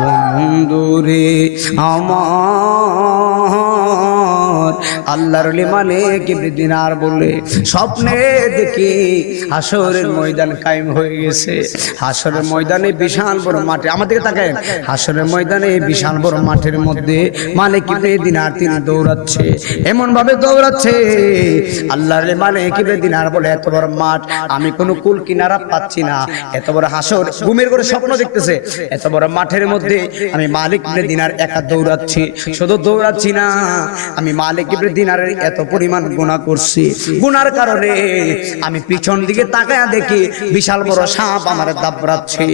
বন্ধুরে আমার আল্লাহর ওলি মালিক ইবনে দিনার বলে স্বপ্নে দেখি হাসরের ময়দান কায়েম হয়ে গেছে। হাসরের ময়দানে বিশাল বড় মাঠে, আমাদেরকে তাকান, হাসরের ময়দানে বিশাল বড় মাঠের মধ্যে মালিক ইবনে দিনার তিনি দৌড়াচ্ছে, এমন ভাবে দৌড়াচ্ছে আল্লাহর ওলি মালিক ইবনে দিনার বলে এত বড় মাঠ আমি কোনো কুল কিনারা পাচ্ছি না। এত বড় হাসর ঘুমের করে স্বপ্ন দেখতেছে, এত বড় মাঠের মধ্যে আমি মালিক ইবনে দিনার একা দৌড়াচ্ছি। শুধু দৌড়াচ্ছি না, আমি মালিক ইবনে দিনারের এত পরিমাণ গুনাহ করছি, গুনার কারণে আমি পিছন দিকে তাকায়া দেখি বিশাল বড় সাপ আমারে দাবড়াচ্ছে।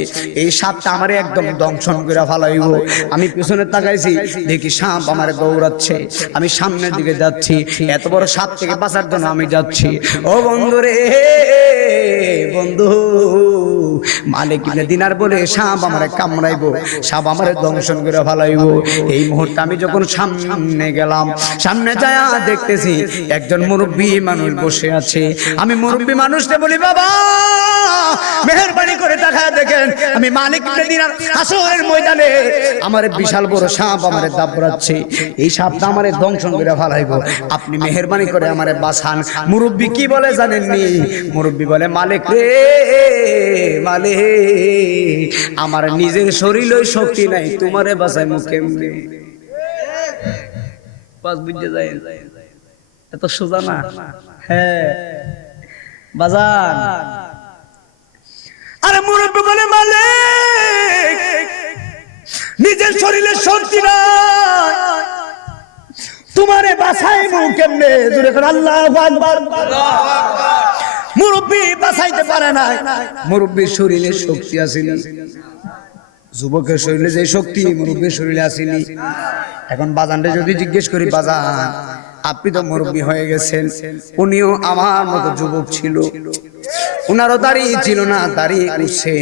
এই সাপটা আমারে একদম দংশন করে ফেলাইব। আমি পিছনে তাকাইছি, দেখি সাপ আমারে দৌড়াচ্ছে। আমি সামনের দিকে যাচ্ছি, এত বড় সাপ থেকে বাঁচার জন্য আমি যাচ্ছি। ও বন্ধু রে বন্ধু, মালিক ইবনে দিনার বলে সাপ আমারে কামড়াইবো, সাপ আমারে দংশন করে ফেলাইবো। এই মুহূর্তে আমি যখন সামনে গেলাম, সামনে যায়া দেখতেছি একজন মুরব্বী মানুষ বসে আছে। আমি মুরব্বী মানুষকে বলি, বাবা মেহেরবানি করে তাকায় দেখেন, আমি মালিক ইবনে দিনার হাসরের ময়দানে আমার বিশাল বড় সাপ আমারে দাবড়াচ্ছে। এই সাপটা আমারে দংশন করে ফেলাইবো, আপনি মেহেরবানি করে আমারে বাঁচান। মুরব্বী কি বলে জানেননি? মুরব্বী বলে, মালিক রে মালিক, আমার নিজের শরীরে শক্তি নাই, তোমারে বাঁচাইমু কেমনে? পাঁচ বুঝে যায় এত সোজা না। হ্যাঁ বাজান, আরে মুরব্বী বলে, মালিক নিজের শরীরে শক্তি নাই, তোমারে বাঁচাইমু কেমনে? জোরে করে আল্লাহু আকবার। মুরব্বী বাঁচাইতে পারে না, মুরব্বীর শরীরে শক্তি আসেনি। যুবকের শরীরে যে শক্তি মুরব্বীর শরীরে আসেনি। এখন বাজানরে যদি জিজ্ঞেস করি, বাজান আপনি তো মুরব্বী হয়ে গেছেন, উনিও আমার মতো যুবক ছিল, উনারও দাড়ি ছিল না, দাড়ি উঠছে,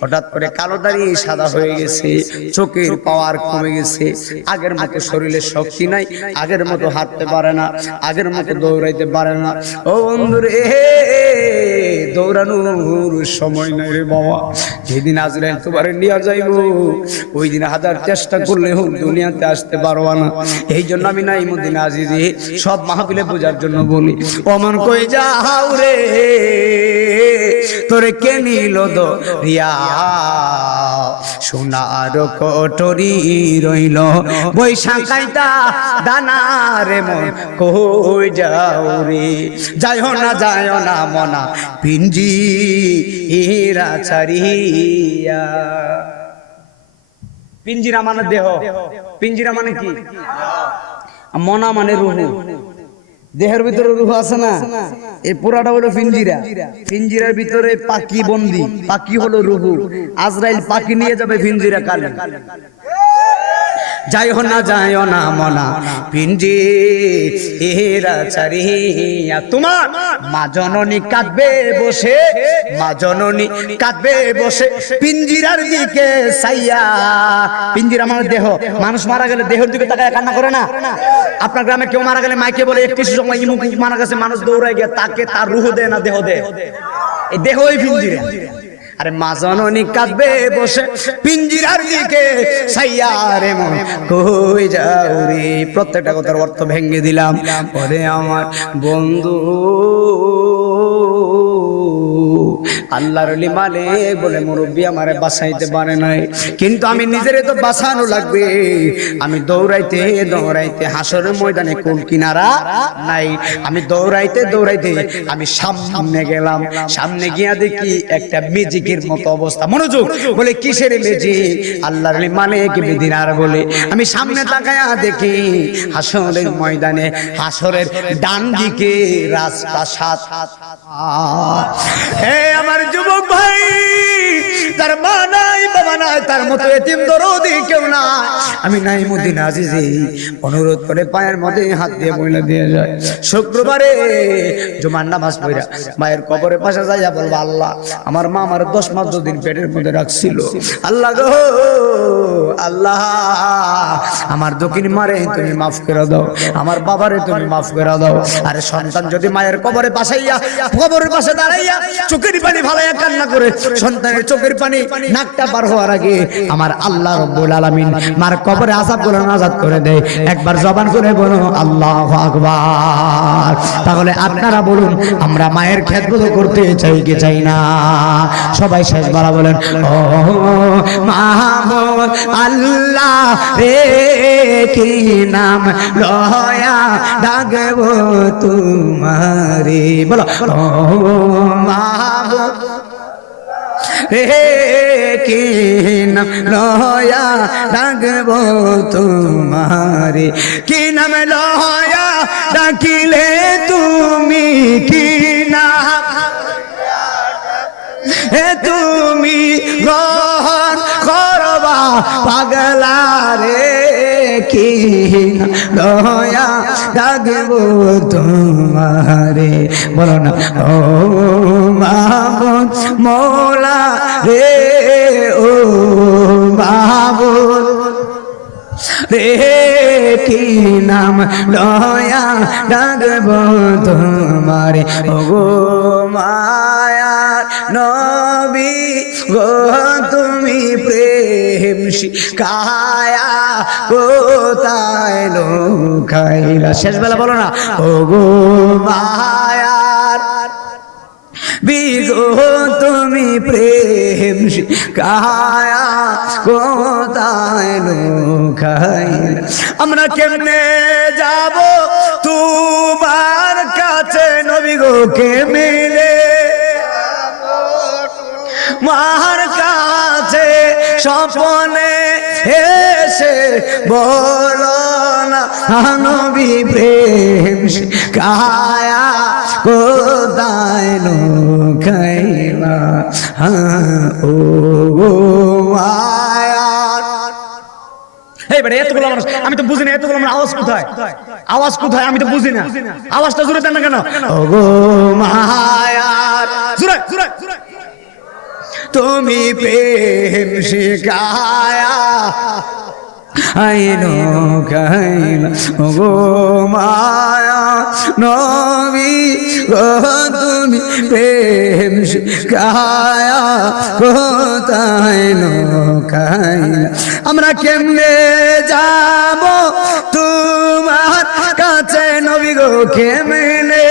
হঠাৎ করে কালো দাড়ি সাদা হয়ে গেছে, চোখের পাওয়ার কমে গেছে, আগের মতো শরীরে শক্তি নাই, আগের মতো হাঁটতে পারে না, আগের মতো দৌড়াইতে পারে না। ও বন্ধুরে, দৌড়ানোর সময় নাই রে বাবা। যেদিন আজরাইল তোমারে নিয়ে যাইব, ওই দিন হাজার চেষ্টা করলে হোক দুনিয়াতে আসতে পারবা না। এই জন্য আমি নাইমুদ্দিন আজিজি সব মাহফিলে বোঝার জন্য বলি, অমন কই যাও রে তোরে কে নিল দরিয়া, সোনার কোটরি রইল বৈশাখাইটা দানা রে মন কই যাও রে, যাইও না মনা পিঞ্জি এরা ছাড়িয়া। পিঞ্জিরা মানে দেহ, পিঞ্জিরা মানে কি? মনা মানে রুহু। দেহের ভিতরে রুহ আছে না, এই পুরাটা হলো পিঞ্জিরা। পিঞ্জিরার ভিতরে পাখি বন্দি, পাখি হলো রুহু। আজরাইল পাখি নিয়ে যাবে পিঞ্জিরা কালে। যাইও না মনা পিঞ্জি এরা ছাড়িয়া। তোমার মা জননী কাঁদবে বসে, মা জননী কাঁদবে বসে পিঞ্জিরার দিকে চাইয়া। পিঞ্জিরা মানে দেহ, মানুষ মারা গেলে দেহের দিকে তাকায় কান্না করে না? আপনার গ্রামে কেউ মারা গেলে মাইকে বলে একটু সময় ইমুক মারা গেছে, মানুষ দৌড়ায় গিয়ে তাকে তার রুহ দেয় না দেহ দেয়, এই দেহ ওই পিঞ্জিরা। আরে মা জননী কাঁদবে বসে পিঞ্জিরার দিকে ছাইয়া রে মন কই যাও রে। প্রত্যেকটা কথার অর্থ ভেঙে দিলাম। ওরে আমার বন্ধু, আল্লাহর ওলি মালিক বলে মুরব্বী আমারে বাঁচাইতে পারে নাই, কিন্তু আমি নিজেরে তো বাঁচানো লাগবে। আমি দৌড়াইতে দৌড়াইতে হাসরের ময়দানে কোন কিনারা নাই, আমি দৌড়াইতে দৌড়াইতে আমি সামনে গেলাম। সামনে গিয়া দেখি একটা ম্যাজিকের মতো অবস্থা। মনোযোগ, বলে কিসের ম্যাজিক? আল্লাহর ওলি মালিক ইবনে দিনার বলে আমি সামনে তাকায়া দেখি হাসরের ময়দানে হাসরের ডান দিকে রাজপ্রাসাদ। আমার যুবক ভাই, তার মা নাই বাবা নাই, তার মতো এতিম দরদি কেউ না। আমি নাইমুদ্দিন আজিজি অনুরোধ করে পায়ের মধ্যে হাত দিয়ে বইলা দিয়ে যায়। শুক্রবারে জুমার নামাজ পড়া মায়ের কবরের পাশে যাইয়া বলবো, আল্লাহ আমার মা আমার 10 মাস দিন পেটের মধ্যে রাখছিল, আল্লাহ গো আল্লাহ আমার দক্ষিণ মারে তুমি মাফ করে দাও, আমার বাবারে তুমি মাফ করে দাও। আরে সন্তান যদি মায়ের কবরে বাসাইয়া, কবরের পাশে দাঁড়াইয়া চোখের পানি ফালাইয়া কান্না করে, সন্তানের চোখের পানি নাকটা পার হওয়ার আগে আমার আল্লাহ রব্বুল আলামিন মার কবরে আযাব গুলো নাজাত করে দেয়। একবার জবান করে বলো আল্লাহু আকবার। তাহলে আপনারা বলুন, আমরা মায়ের খেদমত করতে চাই কি চাই না? সবাই শেষ বেলা বলেন ও মাহবুব আল্লাহ রে, কি নাম লয়া ডাকবো তোমারে। বলো ও মাহবুব রে, কি নাম লয়া ডাকবো তোমারে। কি নাম লয়া ডাকিলে তুমি, কি নাম তুমি গ্রহণ করবা পাগলা রে। কি লয়া ডাকবো তোমারে। বলো না ও মাহবুব মৌলা রে, ও মাহবুব রে, কি নাম লয়া ডাকবো তোমারে। ও গো মায়ার নবী গো, তুমি প্রেম শিখায়া কোথায় লুকাইলা। শেষ বেলা বলো না ও গো মায়ার বিগো, তুমি প্রেম শিখায়া কোথায় লুকাইলা। আমরা কেমনে যাব তোমার কাছে নবী গো, কেমনে মার কাছে স্বপ্নে এসে বলো না নবী প্রেম শিখায়া কোথায় লুকাইলা। ও মায়ার এইবারে এতগুলো মানুষ, আমি তো বুঝি না এতগুলো আমার আওয়াজ কোথায়, আওয়াজ কোথায় আমি তো বুঝি না। আওয়াজটা জোরে দেন না কেন? ও গো মায়ার জোরে জোরে জোরে, তুমি প্রেম শিখায়া আইনো কাইলা। ও গো মায়া নবী গো, তুমি প্রেম শিখায়া কোথায় লুকাইলা। আমরা কেমনে যাব তোমার কাছে নবী গো, কেমনে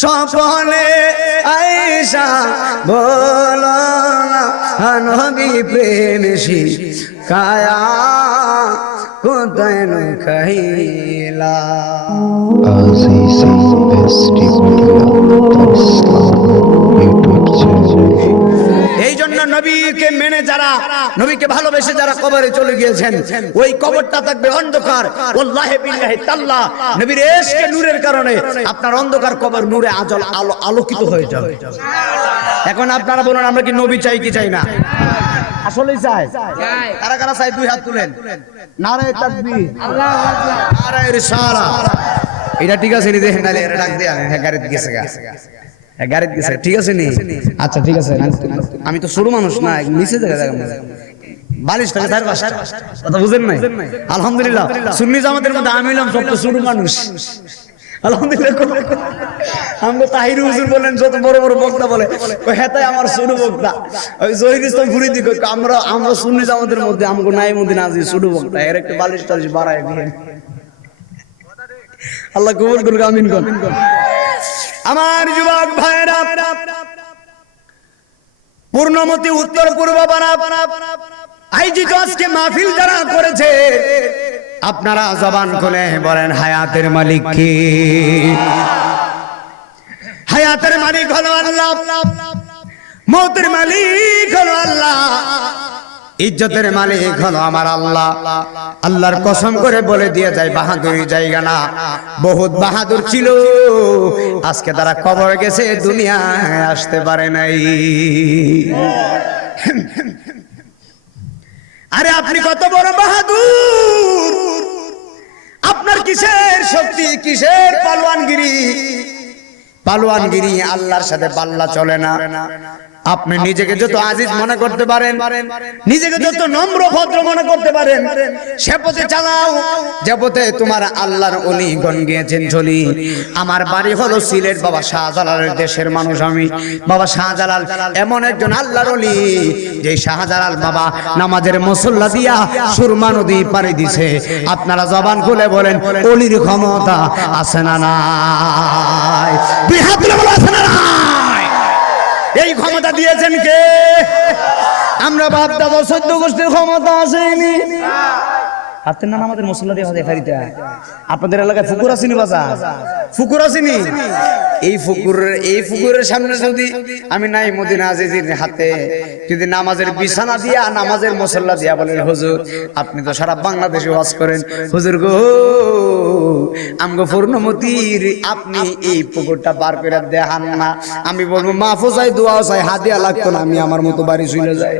স্বপ্নে আয়েশা বলো না নবী প্রেম শিখায়া কোথায় লুকাইলা। এই জন্য নবীকে মেনে যারা, নবীকে ভালোবেসে যারা কবরে চলে গিয়েছেন, ওই কবরটা থাকবে অন্ধকার। ওয়াল্লাহি বিল্লাহি তাআলা নবীর ইশকে নূরের কারণে আপনার অন্ধকার কবর নূরে আলোকিত হয়ে যাবে। এখন আপনারা বলুন, আমরা কি নবী চাই কি চাই না? আসলেই চাই। কারা কারা চাই দুই হাত তুলেন। নারে তাকবীর, আল্লাহু আকবার, নারে রিসালাত। এটা ঠিক আছে নি? দেখেন নালে এর ডাক দেয়া গাড়িতে গেছে গা, গাড়িতে গেছে, ঠিক আছে নি? আচ্ছা ঠিক আছে। আমি তো ছোট মানুষ না, নিচে জায়গা বালিশ থাকে তার বাসা, কথা বুঝেন নাই? আলহামদুলিল্লাহ সুন্নি জামাতের মধ্যে আমি হলাম সবচেয়ে ছোট মানুষ। আলহামদুলিল্লাহ। আমরা তাহির হুজুর বলেন, যত বড় বড় বক্তা বলে ওই হেতায় আমার ছোট বক্তা। ওই জহির ইসলাম ঘুরে দিক, আমরা সুন্নি জামাতের মধ্যে আমগো নাইমুদ্দিন আজি ছোট বক্তা। এর একটা বালিশ টালিশ বাড়ায় দিয়ে আল্লাহ কবুল করুক, আমিন করুন। আমার যুবক ভাইরা, পূর্ণমতি উত্তর পূর্ব বানা আয়োজিত আজকে মাহফিল যারা করেছে, আপনারা জবান খুলে বলেন হায়াতের মালিক কে? হায়াতের মালিক হলো আল্লাহ, মৌতের মালিক হলো আল্লাহ, ইজ্জতের মালিক হলো আমার আল্লাহ। আল্লাহর কসম করে বলে দিয়ে যায়, বাহাদুরি জায়গা না, বহুত বাহাদুর ছিল, আজকে তারা কবরে গেছে, দুনিয়ায় আসতে পারে নাই। আরে আপনি কত বড় বাহাদুর, আপনার কিসের শক্তি, কিসের পালোয়ানগিরি? পালোয়ানগিরি আল্লাহর সাথে পাল্লা চলে না। আপনি নিজেকে যত আজিজ মনে করতে পারেন, নিজেকে যত নম্র ভদ্র মনে করতে পারেন, সে পথে চালাও যে পথে তোমার আল্লাহর ওলিগণ গিয়েছেন চলি। আমার বাড়ি হলো সিলেট, বাবা শাহজালালের দেশের মানুষ আমি। বাবা শাহজালাল এমন একজন আল্লাহর ওলি, যে শাহজালাল বাবা নামাজের মুসল্লা দিয়া সুরমা নদী পাড়ি দিছে। আপনারা জবান খুলে বলেন, ওলির ক্ষমতা আছে না নাই? দুই হাত তুলে বলো, আছে না নাই? এই ক্ষমতা দিয়েছেন কে? আমরা বাপ দাদা 14 গোষ্ঠীর ক্ষমতা আসেনি। হাতের না আমাদের মুসল্লা দিয়ে ফারিতে। আপনাদের এলাকায় পুকুর আসেনি? বাজা পুকুর আসেনি? এই পুকুরের সামনে যদি আমি নাই মদিনা আজিজির হাতে যদি নামাজের বিছানা দিয়া নামাজের মুসল্লা দিয়া বলেন, হুজুর আপনি তো সারা বাংলাদেশে ওয়াজ করেন, হুজুর গো আমগো পূর্ণমতির আপনি এই পুকুরটা পার করে দেখান না, আমি বলবো মাফও চাই, দোয়াও চাই, হাদিয়া লাগতো না, আমি আমার মতো বাড়ি চলে যাই।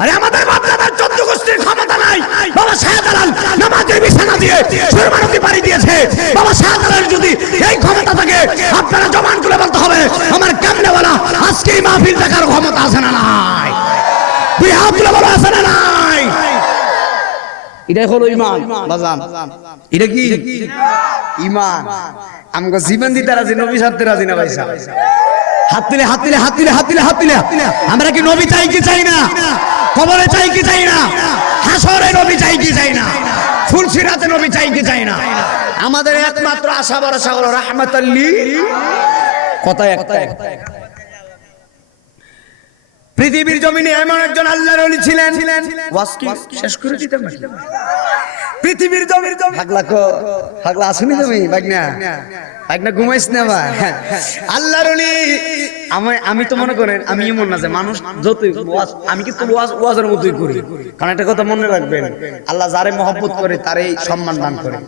আরে আমাদের বাপ দাদার 14 গোষ্ঠীর ক্ষমতা নাই। বাবা শাহজালাল নামাজের বিছানা দিয়ে সুরমা নদী পাড়ি দিয়েছে। বাবা শাহজালাল যদি এই ক্ষমতা থাকে, আপনারা জবান খুলে বলতে হবে, আমার কামনেওয়ালা আজকে এই মাহফিল দেখার ক্ষমতা আছে না নাই? দুই হাত তুলে বলো, আছে না নাই? এটাই হলো ঈমান বাজান। এটা কি ঈমান? আমগো জীবন দিতে রাজি, নবী সাথে রাজি না ভাইসা? হাত তুলে হাত তুলে হাত তুলে হাত তুলে হাত তুলে। আমরা কি নবী চাই কি চাই না? কবরে চাই কি চাই না? হাসরে নবী চাই কি চাই না? ফুলসিরাতে নবী চাই কি চাই না? আমাদের একমাত্র আশা ভরসা হলো রাহমাতাল লিল। কথা একটা। পৃথিবীর জমিনে এমন একজন আল্লাহর ওলি ছিলেন, ওয়াজ কি শেষ করে দিতে পারি? পৃথিবীর জমির পাগলা আসুনি তুমি বাগনা ঘুমাইস না বা আল্লাহর ওলি। আমি তো মনে করেন আমি এমন না যে মানুষ যতই আমি কিন্তু ওয়াজের মতোই করি, কারণ একটা কথা মনে রাখবেন, আল্লাহ যারে মহব্বত করে তারই সম্মান দান করে।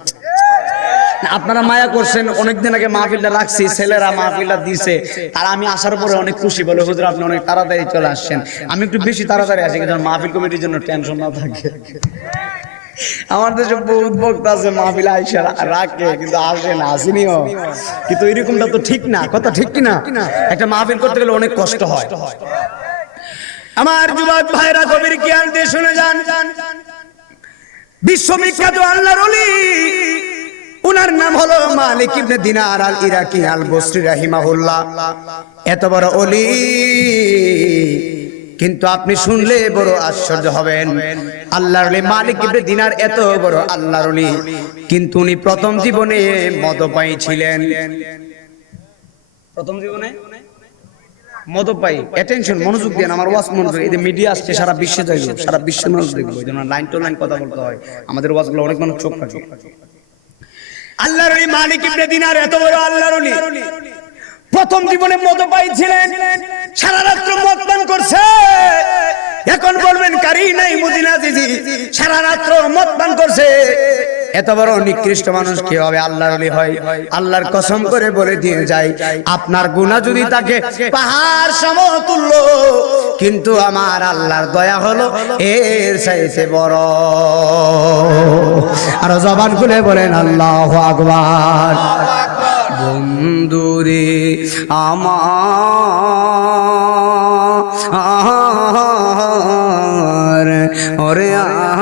আপনারা মায়া করছেন, অনেকদিন আগে মাহফিলটা রাখছি, ছেলেরা মাহফিলটা দিছে, আর আমি আসার পরে অনেক খুশি, বলে হুজুর আপনি অনেক তাড়াতাড়ি চলে আসছেন। আমি একটু বেশি তাড়াতাড়ি আসি, কিন্তু মাহফিল কমিটির জন্য টেনশন না থাকে। আমার দেশে বহুত বক্তা আছে মাহফিল আইসা রাখে, কিন্তু আসে না, আসেনিও। কিন্তু এরকমটা তো ঠিক না, কথা ঠিক কিনা? একটা মাহফিল করতে গেলে অনেক কষ্ট হয়। আমার যুবক ভাইরা গভীর জ্ঞান দিয়ে শুনে যান, বিশ্ববিখ্যাত আল্লাহর ওলি, উনার নাম হলো মালিক ইবনে দিনার আল ইরাকি আল বসরি রাহিমাহুল্লাহ। এত বড় ওলি, কিন্তু আপনি শুনলে বড় আশ্চর্য হবেন। আল্লাহর ওলি মালিক ইবনে দিনার এত বড় আল্লাহর ওলি, কিন্তু উনি প্রথম জীবনে মদপায়ী ছিলেন। প্রথম জীবনে মদপায়ী। অ্যাটেনশন, মনোযোগ দেন, আমার ওয়াজ মনোযোগ। এই যে মিডিয়া আসছে সারা বিশ্বে যাইবে, সারা বিশ্বের মানুষ দেখবে, এই জন্য লাইন টু লাইন কথা বলতে হয়। আমাদের ওয়াজগুলো অনেক মানুষ চোখ রাখে। আল্লাহর ওলি মালিক ইবনে দিনার এত বড় আল্লাহর ওলি, প্রথম জীবনে মদপায়ী ছিলেন, সারা রাত মদ পান করছে। এখন বলবেন কারি নাই মদিনা দিদি, সারা রাত মদ পান করছে। এত বড় নিকৃষ্ট মানুষ কিভাবে আল্লাহর ওলি হয়? আল্লাহর কসম করে বলে দিয়ে যায়, আপনার গুনাহ যদি তাকে পাহাড় সমতুল্য, কিন্তু আমার আল্লাহর দয়া হলো এর চাইতে বড়। আর জবান খুলে বলেন আল্লাহু আকবার। বন্ধুরে আমার, ওরে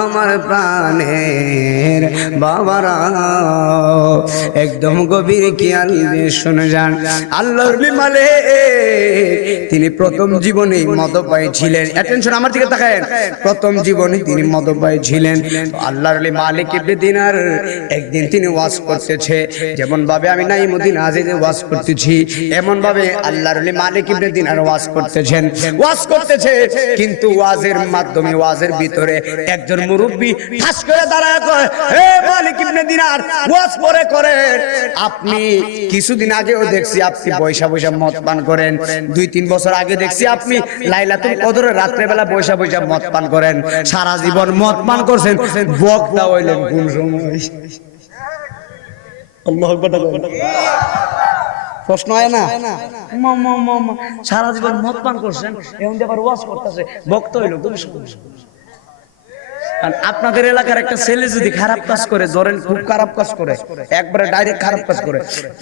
আমার প্রাণের বাবারা, একদম গভীর খেয়াল দিয়ে শুনে যান। আল্লাহর ওলি মালিক তিনি প্রথম জীবনে মদপায়ী ছিলেন। অ্যাটেনশন, আমার দিকে তাকায়েন। প্রথম জীবনে তিনি মদপায়ী ছিলেন। আল্লাহর ওলি মালিক ইবনে দিনার একদিন তিনি ওয়াজ করতেছে, যেমন ভাবে আমি নাই মদিনা আজিজে ওয়াজ করতেছি, এমন ভাবে আল্লাহর ওলি মালিক ইবনে দিনার ওয়াজ করতেছেন, ওয়াজ করতেছে। কিন্তু ওয়াজের মাধ্যমে, ওয়াজের ভিতরে একজন মুরব্বি ঠাস করে দাঁড়ায় কয়, হে মালিক ইবনে দিনার, ওয়াজ পরে করেন। আপনি কিছুদিন আগেও দেখছি আপনি বৈশা বৈশা মদ পান করেন, 2-3 বছর আগে দেখছি আপনি লাইলাতুল কদরের রাত্রে বেলা বৈশা বৈশা মদ পান করেন। সারা জীবন মদ পান করছেন, বক্তা হইলেন কোন সময়? আল্লাহু আকবার। প্রশ্ন হয় না? সারা জীবন মদ পান করছেন, এখন আবার ওয়াজ করতেছে, বক্তা হইল কোন সময়? কারণ আপনাদের এলাকার একটা ছেলে যদি খারাপ কাজ করে, ধরেন খুব খারাপ কাজ করে, একবারে ডাইরেক্ট খারাপ কাজ করে,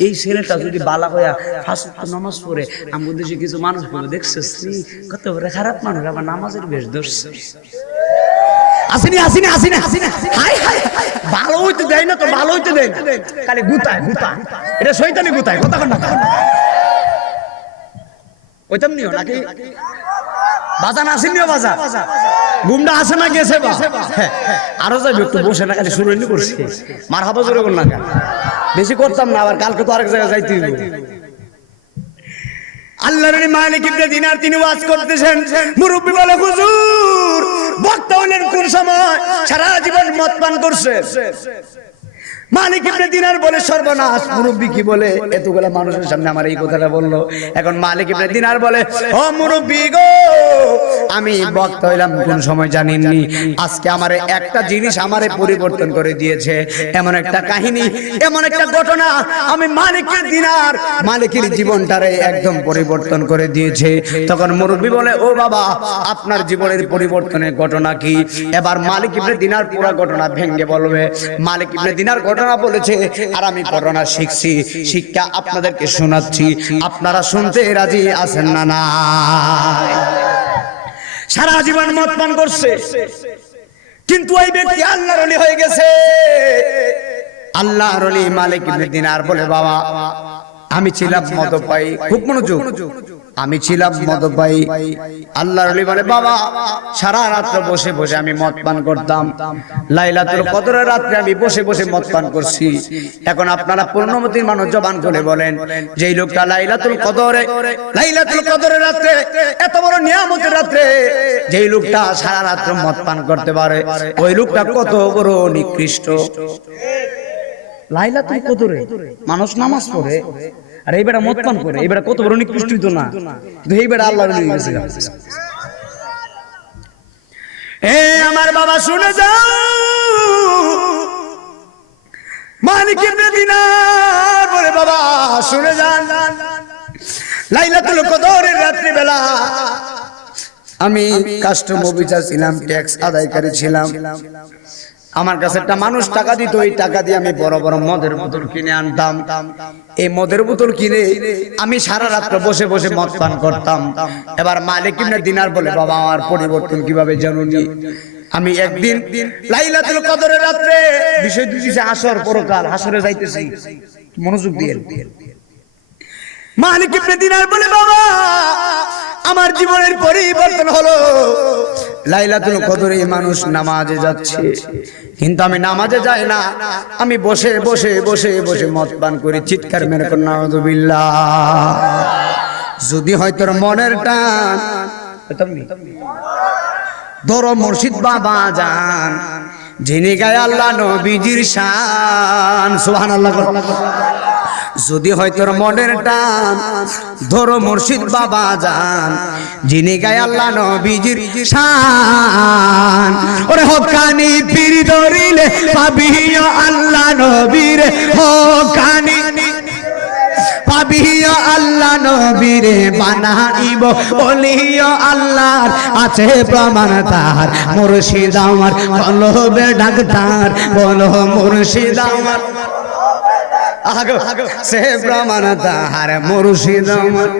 এই ছেলেটা যদি বালা হইয়া ফার্স্ট নামাজ পড়ে, আমাদের দেশে কিছু মানুষ বলে দেখছিস কত বড় খারাপ মানুষ আবার নামাজের বেশ ধরছে। আসেনি আসেনি আসেনি আসেনি, হাই হাই, ভালো হইতে দেয় না তো, ভালো হইতে দেয় না, খালি গুতায় গুতায়, এটা শয়তানি গুতায়, কথা কন না ওইতাম নিও নাকি বাজান আসেনিও বাজা গুমডা আসে না গেছে বা আরো যাবে একটু বসে না, খালি শুরু করছি মার হাবা জোরে করলাম না, বেশি করতাম না, আবার কালকে তো আরেক জায়গায় যাইতে হইব। আল্লাহর মালিক ইবনে দিনার তিনি ওয়াজ করতেছেন, মুরব্বি বলে হুজুর বক্তা হলেন কোন সময়, সারা জীবন মদ পান করছে। মালিক ইবনে দিনার বলে সর্বনাশ, মুরব্বি কি বলে এতগুলা মানুষের সামনে আমার এই কথাটা বললো। এখন মালিক ইবনে দিনার বলে, ও মুরব্বি গো, আমি বক্তা হইলাম কোন সময় জানেননি, আজকে আমারে একটা জিনিস আমারে পরিবর্তন করে দিয়েছে, এমন একটা কাহিনী, এমন একটা ঘটনা, আমি মালিকের দিনার মালিকের জীবনটারে একদম পরিবর্তন করে দিয়েছে। তখন মুরব্বি বলে, ও বাবা আপনার জীবনের পরিবর্তনের ঘটনা কি? এবার মালিক ইবনে দিনার পুরো ঘটনা ভেঙে বলবে। মালিক ইবনে দিনার ঘটনা বলেছে, আর আমি ঘটনা শিখছি, শিক্ষা আপনাদেরকে শোনাচ্ছি, আপনারা শুনতে রাজি আছেন না? না, সারা জীবন মদ পান করছে, কিন্তু ওই ব্যক্তি আল্লাহর ওলি হয়ে গেছে। আল্লাহর ওলি মালিক ইবনে দিনার বলে, বাবা আমি ছিলাম মদপায়ী, খুব মনোযোগ, আমি ছিলাম মদপায়ী। আল্লাহর ওলি বলে, বাবা সারা রাত বসে বসে আমি মদ পান করতাম, লাইলাতুল কদরের রাতে আমি বসে বসে মদ পান করছি। এখন আপনারা পূর্ণমতির মানুষ জবান করে বলেন, যেই লোকটা লাইলাতুল কদরের রাতে, এত বড় নিয়ামতের রাতে যেই লোকটা সারা রাত মদ পান করতে পারে, ওই লোকটা কত বড় নিকৃষ্ট। লাইলাতুল কদরে মানুষ নামাজ পড়ে, আর এই বেটা মদ পান করে, এই বেটা কত বড় নিকৃষ্ট তো না, কিন্তু এই বেটা আল্লাহর ওলি হয়ে গেছে। এ আমার বাবা শুনে যাও, মালিক ইবনে দিনার বলে, বাবা শুনে যান, লাইলাতুল কদরের রাত্রি বেলা আমি কাস্টম অফিসার ছিলাম, ট্যাক্স আদায়কারী ছিলাম, আমার কাছে একটা মানুষ টাকা দিত, ওই টাকা দিয়ে আমি বড় বড় মদের বোতল কিনে আনতাম। এই মদের বোতল কিনে আমি সারা রাত বসে বসে মদ পান করতাম। এবার মালিক ইবনে দিনার বলে, বাবা আমার পরিবর্তন কিভাবে জানুনি? আমি একদিন লাইলাতুল কদরের রাতে, বিষয় দিয়েছে আসর, পরকাল, হাসরে যাইতেছি, মনোযোগ দিয়ে। মালিক ইবনে দিনার বলে, বাবা আমার জীবনের পরিবর্তন হলো, লাইলাতুল কদরে মানুষ নামাজে যাচ্ছে, কিন্তু আমি নামাজে যাই না, আমি বসে বসে বসে বসে মদ পান করি, চিৎকার মেরে কর নাউযুবিল্লাহ। যদি হয় তোর মনের টান, ধরো মুর্শিদ বাবা জান, যিনি গায়ে আল্লাহ নবীজির শান, সুবহানাল্লাহ। যদি হয় তোর মনের টান, ধরো মুর্শিদ বাবা জান, যিনি গায়ে আল্লাহ নবীজির শান। ওরে হকানি পীর ধরিলে পাবিও আল্লাহ নবীর, হকানি পাবিও আল্লাহ নবীরে বানাইব ওলিও আল্লাহর, আছে প্রমাণ তার, মুর্শিদ আমার কলবে ডাক্তার, বলো মুর্শিদ আমার সে প্রমাণ তাহার, মুর্শিদ আমার।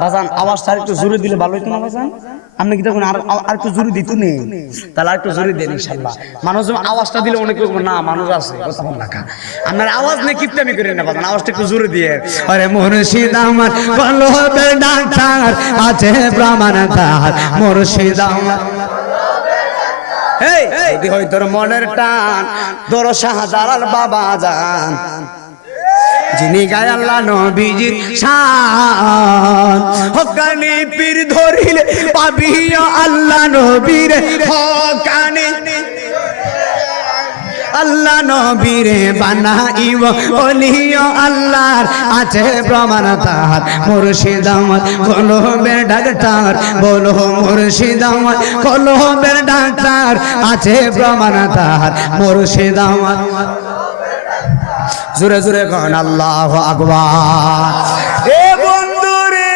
বাজান আওয়াজটা একটু জোরে দিলে ভালো হইতো না বাজান? আপনি কি তখন আর একটু জোরে দিত নেই? তাহলে একটু জোরে দেন ইনশাআল্লাহ। মানুষ আওয়াজটা দিলে অনেকে না মানুষ আছে, কথা বল না, আপনার আওয়াজ নেই কিপটামি করেন না বাজান, আওয়াজটা একটু জোরে দিয়ে, আরে মুর্শিদ আমার কলবে ডাক্তার, আছে প্রমাণ তাহার, মুর্শিদ আমার। যদি হয় তোর মনের টান, তোর শাহজালাল বাবা জান, যিনি গায়ে আল্লাহ নবীজির শান, হকানি পীর ধরিলে পাবিও আল্লাহ নবীর, হকানি আল্লাহ নবীরে বানাইব ওলিও আল্লাহর, আছে প্রমাণ তাহার, মুর্শিদ আমার কলবের ডাক্তার, বলো মুর্শিদ আমার কলবের ডাক্তার, আছে প্রমাণ তাহার, মুর্শিদ আমার। জোরে জোরে কন আল্লাহু আকবার। এ বন্ধু রে,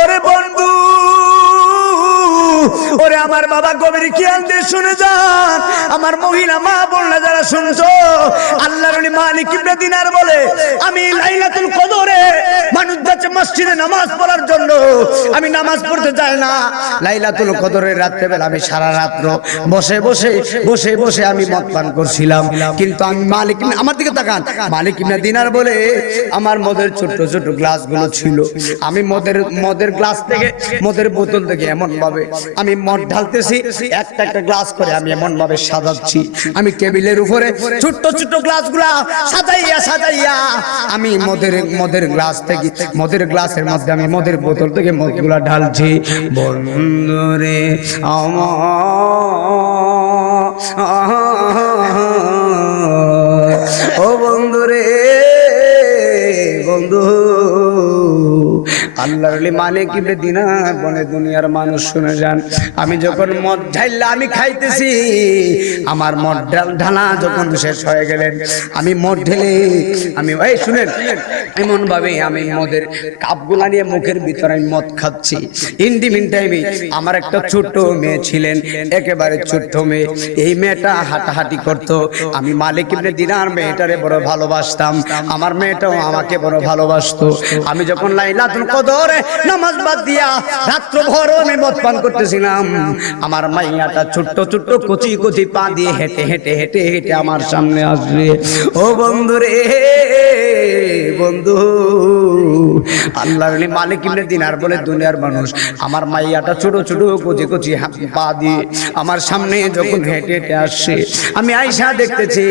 ওরে বন্ধু আমার বাবা গভীর খেয়াল দিয়ে শুনে যান, আমার মহিলা মা বোনরা যারা শুনছো, আল্লাহর ওলি মালিক ইবনে দিনার বলে আমি লাইলাতুল কদরে মানুষ যাচ্ছে মসজিদে নামাজ পড়ার জন্য, আমি নামাজ পড়তে যাই না। লাইলাতুল কদরের রাত্রেবেলা আমি সারা রাত্র বসে বসে বসে বসে আমি মদ পান করছিলাম, কিন্তু আমি মালিক, আমার দিকে তাকান, মালিক ইবনে দিনার বলে আমার মদের ছোট ছোট গ্লাসগুলো ছিল, আমি মদের গ্লাস থেকে মদের বোতল থেকে এমন ভাবে আমি মদ ঢালতেছি, একটা একটা গ্লাস করে আমি এমন ভাবে সাজাচ্ছি, আমি টেবিলের উপরে ছোট ছোট গ্লাসগুলা সাজাইয়া সাজাইয়া আমি মদের গ্লাস থেকে মদের গ্লাসের মধ্যে আমি মদের বোতল থেকে মদগুলা ঢালছি। বন্ধুরে ও বন্ধুরে, বন্ধু আল্লাহর ওলি মালিক ইবনে দিনার বলে দুনিয়ার মানুষ শুনে যান, আমি যখন মদ ঢাইলা আমি খাইতেছি, আমার মদ ঢালা যখন শেষ হয়ে গেলেন, আমি মদ ঢেলে আমি এই শুনেন এমন ভাবে আমি মদের কাপগুলা নিয়ে মুখের ভিতরে আমি মদ খাচ্ছি। ইন দি মিন টাইমে আমার একটা ছোট্ট মেয়ে ছিলেন, একেবারে ছোট্ট মেয়ে, এই মেয়েটা হাঁটাহাঁটি করতো, আমি মালিক ইবনে দিনার মেয়েটারে বড় ভালোবাসতাম, আমার মেয়েটাও আমাকে বড় ভালোবাসতো। আমি যখন লাইলাতুল কদরে নামাজ বাদ দিয়া রাত্রভর আমি মদ পান করতেছিলাম, আমার মাইয়াটা ছোট্ট ছোট্ট কচি কচি পা দিয়ে হেঁটে হেঁটে হেঁটে হেঁটে আমার সামনে আসবে। ও বন্ধু রে বন্ধু, আল্লাহর ওলি মালিক ইবনে দিনার বলে দুনিয়ার মানুষ আমার মাইয়াটা ছোট ছোট কচি কচি পা দিয়ে আমার সামনে যখন হেঁটে হেঁটে আসছে, আমি আয়সা দেখতেছি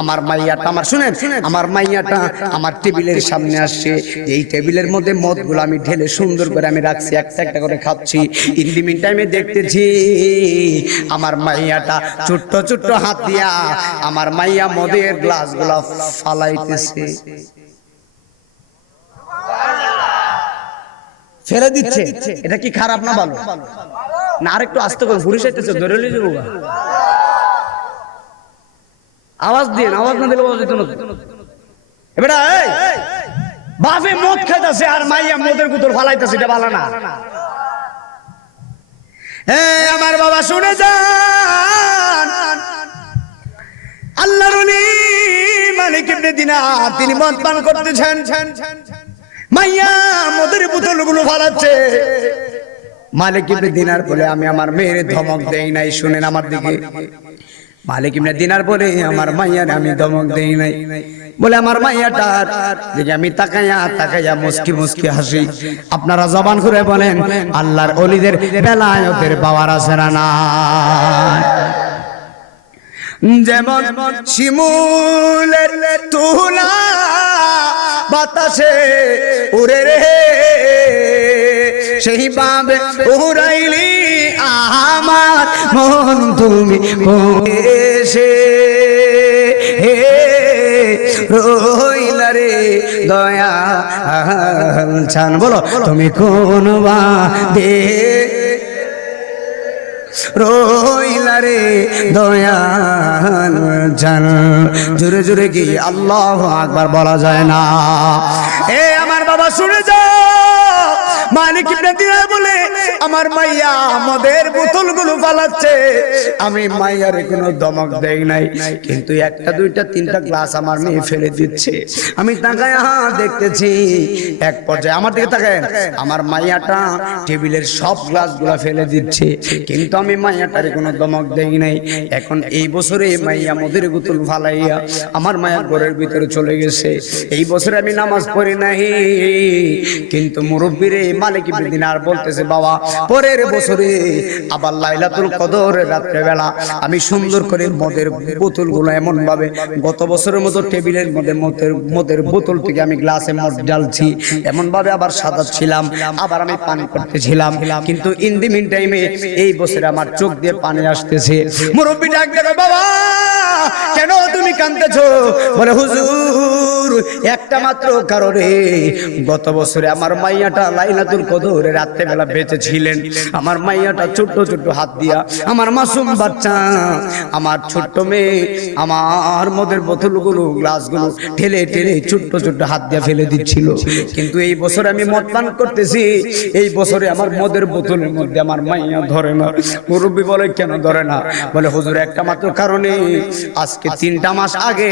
আমার মাইয়াটা, আমার শুনেন আমার মাইয়াটা আমার টেবিলের সামনে আসছে, এই টেবিলের মধ্যে মদগুলো আমি ঢেলে সুন্দর করে আমি রাখছি, একটা একটা করে খাচ্ছি। ইন দি মিন টাইমে দেখতেছি আমার মাইয়াটা ছোট্ট ছোট্ট হাত দিয়া আমার মাইয়া মদের গ্লাসগুলা ফালাইতেছে, ফেলে দিচ্ছে। এটা কি খারাপ না ভালো না? আরেকটু আস্তে করে ঘুরে যাইতেছে, ধরে নিয়ে যাবো, আওয়াজ দিয়ে, আওয়াজ না দিলে আওয়াজ দিত না। এবারে বাপে মদ খাইতেছে আর মাইয়া মদের বোতল ফালাইতেছে, এটা ভালো না। আমার বাবা শুনে যান, আল্লাহর ওলি মালিক ইবনে দিনার তিনি মদ পান করতেছেন, মাইয়া মদের বোতলগুলো ফালাচ্ছে। মালিক ইবনে দিনার বলে আমি আমার মেয়ের ধমক দেই নাই, শুনেন আমার দিকে, মালিক ইবনে দিনার বলে আমার মাইয়ার আমি ধমক দেই নাই, বলে আমার মাইয়াটার দিকে আমি তাকাইয়া তাকাইয়া মুস্কি মুস্কি হাসি। আপনারা জবান করে বলেন আল্লাহর ওলিদের বেলায়েতের পাওয়ার আছে না না? যেমন শিমুলের তুলা বাতাসে উড়ে রে, সেই ভাবে উড়াইলি আমার মন তুমি এসে রইলা রে দয়াল চান, বলো তুমি কোন বা দে রইলা রে দয়াল চান। জোরে জোরে কি আল্লাহু আকবার বলা যায় না? এ আমার বাবা শুনে যাও, মালিক ইবনে দিনার বলে আমার মাইয়া মদের বোতলগুলো ফালাচ্ছে, আমি মাইয়ারে কোনো ধমক দেই নাই, কিন্তু একটা দুইটা তিনটা গ্লাস আমার মেয়ে ফেলে দিচ্ছে। আমি তাকায়া দেখতেছি, এক পর্যায়ে আমার দিকে তাকায়, আমার মাইয়াটা টেবিলের সব গ্লাসগুলো ফেলে দিচ্ছে, কিন্তু আমি মাইয়াটারে কোনো ধমক দেই নাই। এখন এই বছরে মাইয়া মদের বোতল ফালাইয়া আমার মায়ের ঘরের ভিতরে চলে গেছে। এই বছরে আমি নামাজ পড়ি নাই, কিন্তু মুরব্বিরে মালিক ইবনে দিনার বলতেছে বাবা পরের বছরে আবার লাইলাতুল কদরের রাত্রে বেলা আমি সুন্দর করে মদের বোতলগুলো এমন ভাবে গত বছরের মতো টেবিলের মধ্যে মদের বোতল থেকে আমি গ্লাসে মদ ঢালছি, এমন ভাবে আবার সাজাচ্ছিলাম, আবার আমি পানি করতেছিলাম, কিন্তু ইন দি মিন টাইমে এই বছরে আমার চোখ দিয়ে পানি আসতেছে। মুরব্বি ডাক দেবে বাবা কেন তুমি কাঁদতেছো? বলে হুজুর একটা মাত্র কারণে গত বছরে আমার মাইয়াটা লাইলাতুল কদরে রাতে বেলা বেঁচে ছিলেন। আমার মাইয়াটা ছোট্ট ছোট্ট হাত দিয়া, আমার মাসুম বাচ্চা, আমার ছোট্ট মেয়ে আমার মদের বোতলগুলো গ্লাসগুলো ঠেলে ঠেলে ছোট্ট ছোট্ট হাত দিয়ে ফেলে দিচ্ছিল। কিন্তু এই বছরে আমি মদ পান করতেছি, এই বছরে আমার মদের বোতলের মধ্যে আমার মাইয়া ধরে না। মুরব্বী বলে কেন ধরে না? বলে হুজুর একটা মাত্র কারণে, আজকে 3টা মাস আগে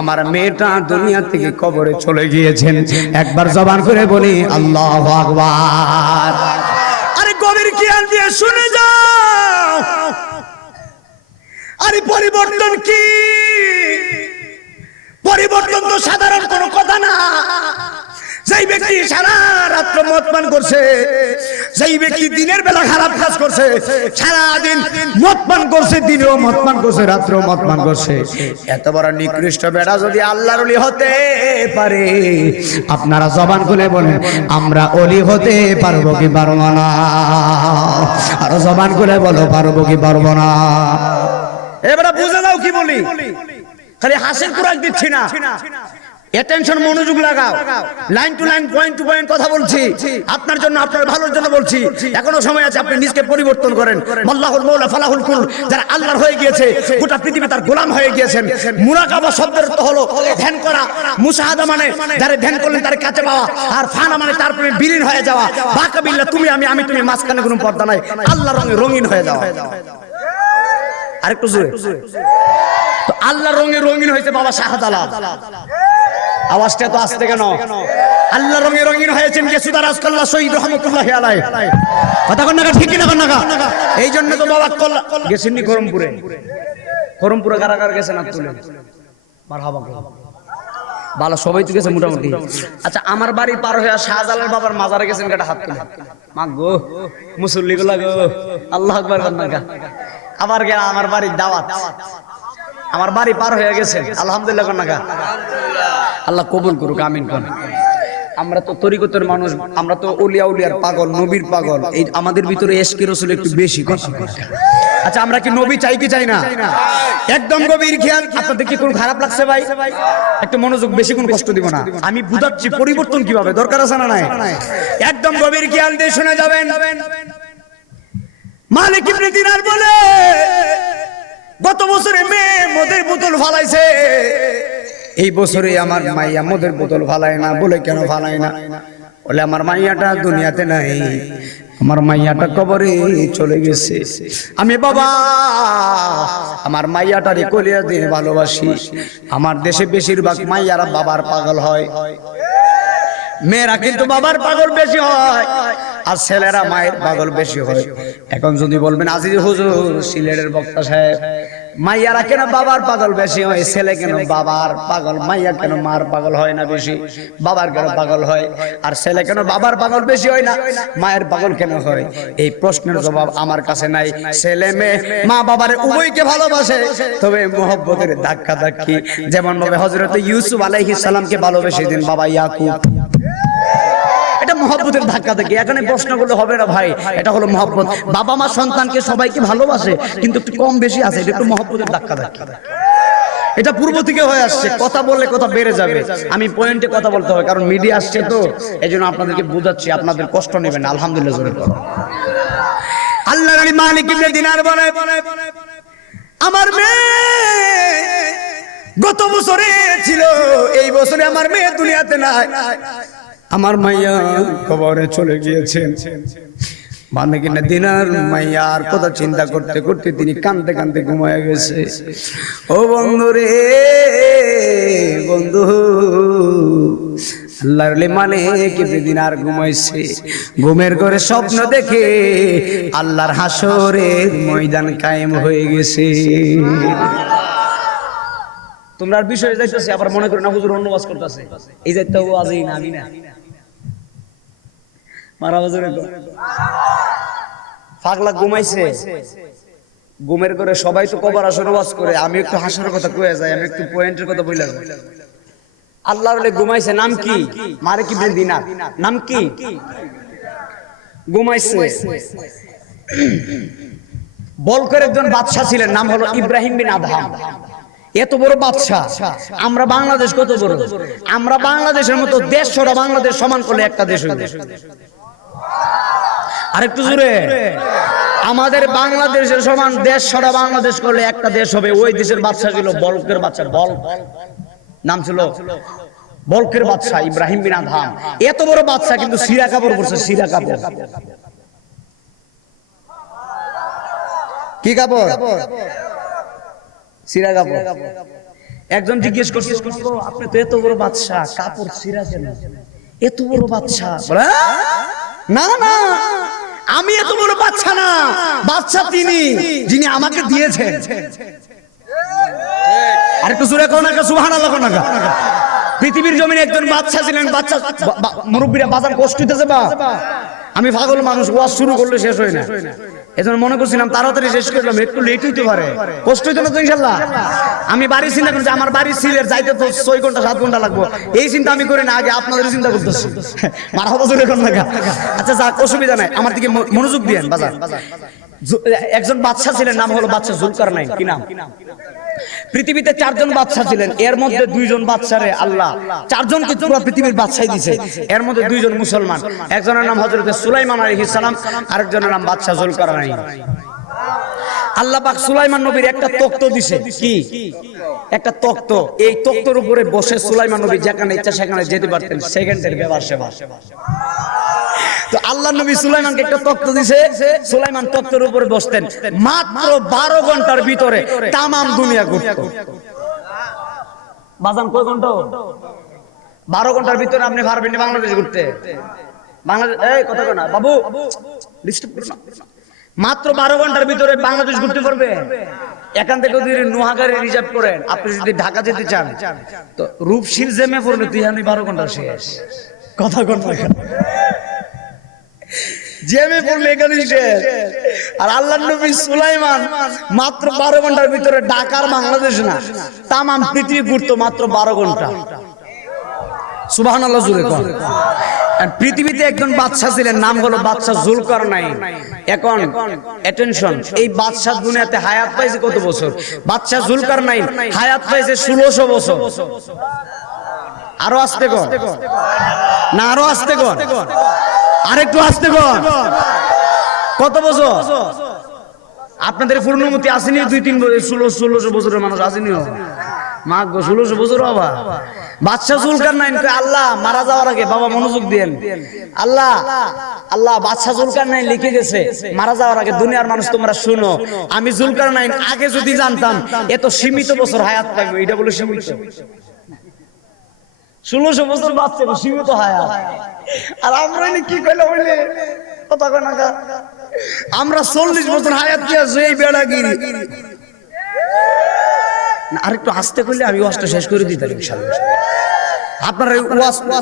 আমার মেয়েটা দুনিয়া থেকে কবরে চলে গিয়েছেন। একবার জবান করে বলি আল্লাহু আকবার। আরে গভীর জ্ঞান দিয়ে শুনে যাও। আরে পরিবর্তন কি? পরিবর্তন তো সাধারণ কোনো কথা না। যেই ব্যক্তি সারা রাত্র মদ পান করছে, যেই ব্যক্তি দিনের বেলা খারাপ কাজ করছে, সারা দিন মদ পান করছে, দিনেও মদ পান করছে, রাত্রেও মদ পান করছে, এত বড় নিকৃষ্ট বেটা যদি আল্লাহর ওলি হতে পারে, আপনারা জবান খুলে বলেন আমরা ওলি হতে পারবো কি পারবো না? আর জবান খুলে বলো পারবো কি পারবো না? এবারে বুঝে নাও কি বলি। খালি হাসির কুরাক দিচ্ছি না, অ্যাটেনশন, মনোযোগ লাগাও। Line to line, point to point কথা বলছি, আপনার জন্য, আপনার ভালোর জন্য বলছি। এখনো সময় আছে, আপনি নিজকে পরিবর্তন করেন। আল্লাহুল মাওলা ফালাহুল কুল, যারা আল্লাহর হয়ে গিয়েছে, গোটা পৃথিবী তার গোলাম হয়ে গিয়েছেন। মুরাকাবা শব্দের অর্থ হলো ধ্যান করা। মুশাহাদা মানে যারা ধ্যান করলেন তার কাছে পাওয়া, আর ফানা মানে তার প্রেমে বিলীন হয়ে যাওয়া। বাকাবিল্লাহ, তুমি আমি, আমি তুমি, মাঝখানে কোনো পর্দা নাই, আল্লাহর রঙে রঙিন হয়ে যাওয়া। আরেকটু জোরে। তো আল্লাহর রঙে রঙিন হয়েছে বাবা শাহজালাল। আওয়াজটা তো আসতে কেন? আল্লাহ রঙে রঙিন হয়েছেন কে? সুদারাজ কাল্লা শহীদ রহমাতুল্লাহি আলাইহি। কথা কোন না ঠিক না কোন না? এই জন্য তো বাবা গেছেন নি করমপুরে। করমপুরে কারাগার গেছেন আর তুলে মারহাবা ভালো, সবাই তো গেছে মোটামুটি। আচ্ছা, আমার বাড়ি পার হয়ে শাহজালাল বাবার মাজারে গেছেন কাটা হাত তুলে? মা গো, মুসল্লি গুলা গো, আল্লাহু আকবার কোন না? আবার গেল আমার বাড়ির দাওয়াত, আমার বাড়ি পার হয়ে গেছে, আলহামদুলিল্লাহ কোন না? আল্লাহ কবুল করুক, আমিন কোন। আমরা তো তরিকতের মানুষ, আমরা তো ওলিয়া উলিয়ার পাগল, নবীর পাগল। এই আমাদের ভিতরে এশকে রাসূল একটু বেশি কথা। আচ্ছা, আমরা কি নবী চাই কি চাই না? একদম গভীর খেয়াল। আপনাদের কি কোনো খারাপ লাগছে ভাই? একটু মনোযোগ, বেশি কোনো কষ্ট দিব না। আমি বুঝাচ্ছি পরিবর্তন কিভাবে দরকার আছে না নাই। একদম গভীর খেয়াল দিয়ে শুনে যাবেন। মালিক ইবনে দিনার বলে গত বছরে মেয়ে মদের বোতল ফালাইছে, এই বছরে আমার মাইয়া মদের বোতল ফালায় না। বলে কেন ফালায় না? বলে আমার মাইয়াটা দুনিয়াতে নাই, আমার মাইয়াটা কবরে চলে গেছে। আমি বাবা আমার মাইয়াটারে কলিয়া দিয়ে ভালোবাসি। আমার দেশে বেশিরভাগ মাইয়ারা বাবার পাগল হয়, মেয়েরা কিন্তু বাবার পাগল বেশি হয়, আর ছেলেরা মায়ের পাগল বেশি হয়। এখন যদি বলবেন আজিজ হুজুর, সিলেটের বক্তা সাহেব, মাইয়ারা কেন বাবার পাগল বেশি হয়, ছেলে কেন বাবার পাগল, মাইয়া কেন মার পাগল হয় না বেশি, বাবার কেন পাগল হয়, আর ছেলে কেন বাবার পাগল বেশি হয় না, মায়ের পাগল কেন হয়? এই প্রশ্নের জবাব আমার কাছে নাই। ছেলে মেয়ে মা বাবারে উভয়কে ভালোবাসে, তবে মহব্বতের ধাক্কা ধাক্কি। যেমন ভাবে হযরত ইউসুফ আলাইহিস সালামকে ভালোবেসেছেন বাবা ইয়াকুব, এটা মহব্বতের ধাক্কা ধাক্কি। এখানে প্রশ্নগুলো হবে না ভাই, এটা হলো মহব্বত। বাবা মা সন্তানকে সবাইকে ভালোবাসে, কিন্তু একটু কম বেশি আছে, এটা একটু মহব্বতের ধাক্কা ধাক্কি। এটা পূর্ব থেকে হয়ে আসছে। কথা বললে কথা বেড়ে যাবে, আমি পয়েন্টে কথা বলতে হবে, কারণ মিডিয়া আসছে তো, এই জন্য আপনাদেরকে বুঝাচ্ছি, আপনাদের কষ্ট নেবেন না। আলহামদুলিল্লাহ জোরে করো। আল্লাহর ওলি মালিক ইবনে দিনার বলে আমার মেয়ে গত বছরে ছিল, এই বছরে আমার মেয়ে দুনিয়াতে নাই, আমার মাইয়া কবরে চলে গিয়েছেন। মানে কিনা দিনার মাইয়ার কথা চিন্তা করতে করতে তিনি কাঁদতে কাঁদতে ঘুমায় গেছে। ও বন্ধু রে বন্ধু, আল্লাহর ওলি মানে কি দিনার ঘুমাইছে, ঘুমের ঘরে স্বপ্ন দেখে আল্লাহর হাসরের ময়দান কায়েম হয়ে গেছে। তোমরা আর বিষয়ে যাইতেছে, আবার মনে করো না হুজুর অন্য ওয়াজ করতেছে, এই যাইতে ও আজই না, আমি না মারা হুজুরে পাগলা ঘুমাইছে। ঘুমের করে সবাই তো কবর আসরে ওয়াজ করে, আমি একটু হাসরের কথা কয়ে যাই, আমি একটু পয়েন্টের কথা বলে যাই। আল্লাহর ওলি ঘুমাইছে, নাম কি? মালিক ইবনে দিনার। নাম কি? ঘুমাইছে। বলকের একজন বাদশা ছিলেন, নাম হলো ইব্রাহিম বিন আদহাম। এত বড় বাদশা। আমরা বাংলাদেশ কত বড়? আমরা বাংলাদেশের মতো 150টা বাংলাদেশ সমান করলে একটা দেশ হইবে। আরেকটু জোরে, আমাদের বাংলাদেশের সমান 150টা বাংলাদেশ করলে একটা দেশ হবে। ওই দেশের বাদশা ছিল বলকের বাদশা, বল নাম ছিল বলকের বাদশা ইব্রাহিম বিন আদহাম। এত বড় বাদশা কিন্তু সিরা কাপড় পরছে, সিরা কাপড়। কি কাপড়? সিরা কাপড়। একজন জিজ্ঞেস করছে, আপনি তো এত বড় বাদশা, কাপড় সিরা কেন? এত বড় বাদশা বলে, না না আমি এত বড় বাদশা না, বাদশা তিনি যিনি আমাকে দিয়েছেন। আরেকটু জোরে কোন না, সুবহানাল্লাহ কোন না। পৃথিবীর জমিনে একজন বাদশা ছিলেন। বাদশা মুরব্বীরা বাজার কষ্ট হইতেছে বা আমি পাগল মানুষ, ওয়াজ শুরু করলে শেষ হয় না। এজন্য মনে করছিলাম তাড়াতাড়ি শেষ করলাম, একটু লেট হইতে পারে, কষ্ট হইতো না তো ইনশাআল্লাহ। আমি বাড়ি চিন্তা করছি, আমার বাড়ির সিলের যাইতে তো 6 ঘন্টা 7 ঘন্টা লাগবে, এই চিন্তা আমি করি না, আগে আপনাদের চিন্তা করতেছি। মারহাবা জোরে কোন লাগা। আচ্ছা যাক, অসুবিধা নাই, আমার দিকে মনোযোগ দিয়েন। বাজার একজন বাদশা ছিলেন, নাম হলো বাদশা জুলকারনাইন। কি নাম? পৃথিবীতে 4 জন বাদশা ছিলেন, এর মধ্যে 2 জন বাদশারে আল্লাহ 4 জনকে পুরো পৃথিবীর বাদশাই দিয়েছে। এর মধ্যে 2 জন মুসলমান, একজনের নাম হযরত সুলাইমান আলাইহিস সালাম, আরেকজনের নাম বাদশা জুলকারনাইন। আল্লাহ পাক সুলাইমান নবীর একটা তখ্ত দিয়েছে। কি? একটা তখ্ত। এই তখ্তর উপরে বসে সুলাইমান নবী যেখানে ইচ্ছা সেখানে যেতে পারতেন, সেকেন্ডের ব্যবহার সেবা। তো আল্লাহ নবী সুলাইমানকে একটা তখ্ত দিয়েছে, সুলাইমান তখ্তের উপরে বসতেন, মাত্র 12 ঘন্টার ভিতরে তামাম দুনিয়া ঘুরত। বাজান কয় ঘন্টা? 12 ঘন্টার ভিতরে আপনি পারবেন না বাংলাদেশ ঘুরতে? বাংলাদেশ এই কথা কয় না বাবু, ডিস্টার্ব করো না। মাত্র 12 ঘন্টার ভিতরে বাংলাদেশ ঘুরতে পারবে। এখান থেকে যদি নোয়াখালী রিজার্ভ করেন, আপনি যদি ঢাকা যেতে চান তো রূপসীর জেমে পড়লে 12 ঘন্টা শেষ। কথা কন না, জেমে পড়লে এখানে শেষ। আর আল্লাহর নবী সুলাইমান মাত্র 12 ঘন্টার ভিতরে ঢাকার বাংলাদেশ না, তামাম পৃথিবী ঘুরতো মাত্র 12 ঘন্টা। সুবহানাল্লাহ জোরে কোন। পৃথিবীতে একজন বাদশা ছিলেন, নাম হলো বাদশা জুলকারনাইন। এখন অ্যাটেনশন, এই বাদশা দুনিয়াতে হায়াত পাইছে কত বছর? বাদশা জুলকারনাইন হায়াত পাইছে 1600 বছর। আরো আসতে কর না, আরো আসতে কর, আরেকটু আসতে কর। কত বছর? আপনাদের পূর্ণমতি আসেনি 2-3 বছর? 1600 বছরের মানুষ আসেনি মা গো, 1600 বছর বাবা। বাদশা জুলকারনাইন আল্লাহ মারা যাওয়ার আগে, বাবা মনোযোগ দেন, আল্লাহ বাদশা জুলকারনাইন লিখে গেছে মারা যাওয়ার আগে, দুনিয়ার মানুষ তোমরা শুনো, আমি জুলকারনাইন আগে যদি জানতাম এত সীমিত বছর হায়াত পাইবো। এটা বলে সীমিত 1600 বছর বাঁচছে, সীমিত হায়াত। আর আমরা কি কইলে বলে কথা কয় না, আমরা 40 বছর হায়াত কি আছে এই বেড়াগিরি। আরেকটু আস্তে করলে আমি ওয়াজটা শেষ করে দিতাম ইনশাআল্লাহ। আপনার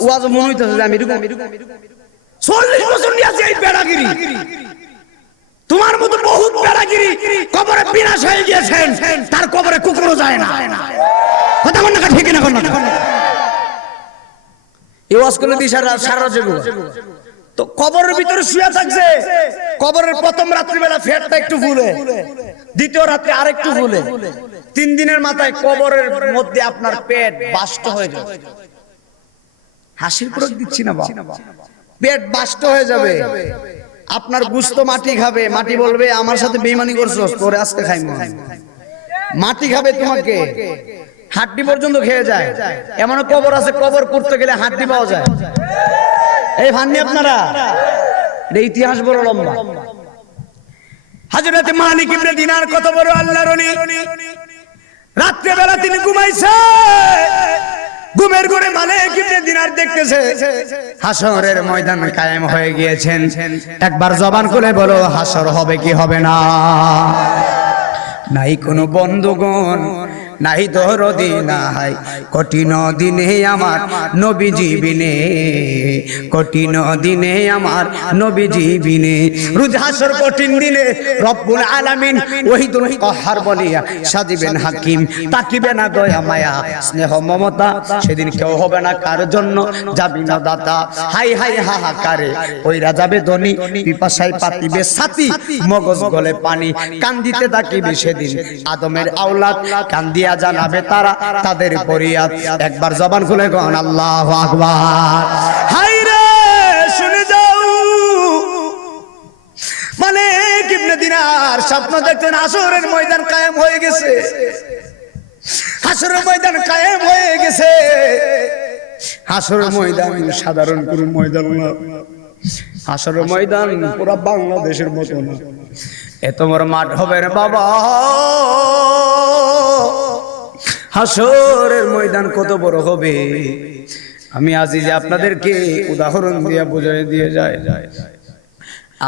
ওয়াজ মনে হইতেছে যে আমি 40 বছর নিয়ে আছি এই বেড়াগিরি। তোমার মতো বহুত বেড়াগিরি কবরে বিনাশ হয়ে গিয়েছেন, তার কবরে কুকুরও যায় না। কথা বল না, ঠিক না? কোন না এই ওয়াজ করলে সারা যাবে। তো কবরের ভিতরে শুয়ে থাকছে, কবরের প্রথম রাত্রিবেলা ফেটটা একটু ফুলে, দ্বিতীয় রাত্রে আরেকটু ফুলে, 3 দিনের মাথায় কবরের মধ্যে আপনার পেট বাষ্ট হয়ে যাবে। হাসির প্রয়োগ দিচ্ছি না বাবা, পেট বাষ্ট হয়ে যাবে। আপনার গুস্ত মাটি খাবে, মাটি বলবে আমার সাথে বেঈমানি করছস, তোরে আজকে খাইমু। মাটি খাবে তোমাকে, হাড্ডি পর্যন্ত খেয়ে যায়। এমন কবর আছে, কবর করতে গেলে হাড্ডি পাওয়া যায়। এই ভান্নি আপনারা, ইতিহাস বড় লম্বা। হযরত মালিক ইবনে দিনার কত বড় আল্লাহর ওলি, রাত্রে বেলা তিনি ঘুমাইছে, ঘুমের ঘরে মালিক ইবনে দিনার দেখতেছে হাসরের ময়দান কায়েম হয়ে গিয়েছেন। একবার জবান খুলে বলো, হাসর হবে কি হবে না? নাই কোনো বন্ধুগণ, নাই দরদি নাই, কঠিন দিনে আমার নবীজি বিনে, কঠিন দিনে আমার নবীজি বিনে। রোজ হাসর কঠিন দিনে রব্বুল আলামিন ওয়াহিদুল কাহ্হার বলিয়া সাজিবেন হাকিম, তাকিবে না দয়া মায়া স্নেহ মমতা, সেদিন কেউ হবে না কার জন্য যাবি না দাতা। হাই হাই হাহাকারে ওইরা যাবে ধনী, পিপাসায় পাতিবে ছাতি, মগজ গলে পানি, কান্দিতে তাকিবে সেদিন আদমের আওলাদ, কান্দিয়া দিয়া জানাবে তারা তাদের ফরিয়াদ। একবার জবান খুলে কোন আল্লাহু আকবার। হায় রে শুনে যাও, মালিক ইবনে দিনার স্বপ্ন দেখতেন হাসরের ময়দান কায়েম হয়ে গেছে, হাসরের ময়দান কায়েম হয়ে গেছে। হাসরের ময়দান সাধারণ কোনো ময়দান না, হাসরের ময়দান পুরো বাংলাদেশের মতো না, এত বড় মাঠ হবে রে বাবা। হাসরের ময়দান কত বড় হবে, আমি আজ যে আপনাদেরকে উদাহরণ দিয়ে বুঝিয়ে দিয়ে যায়।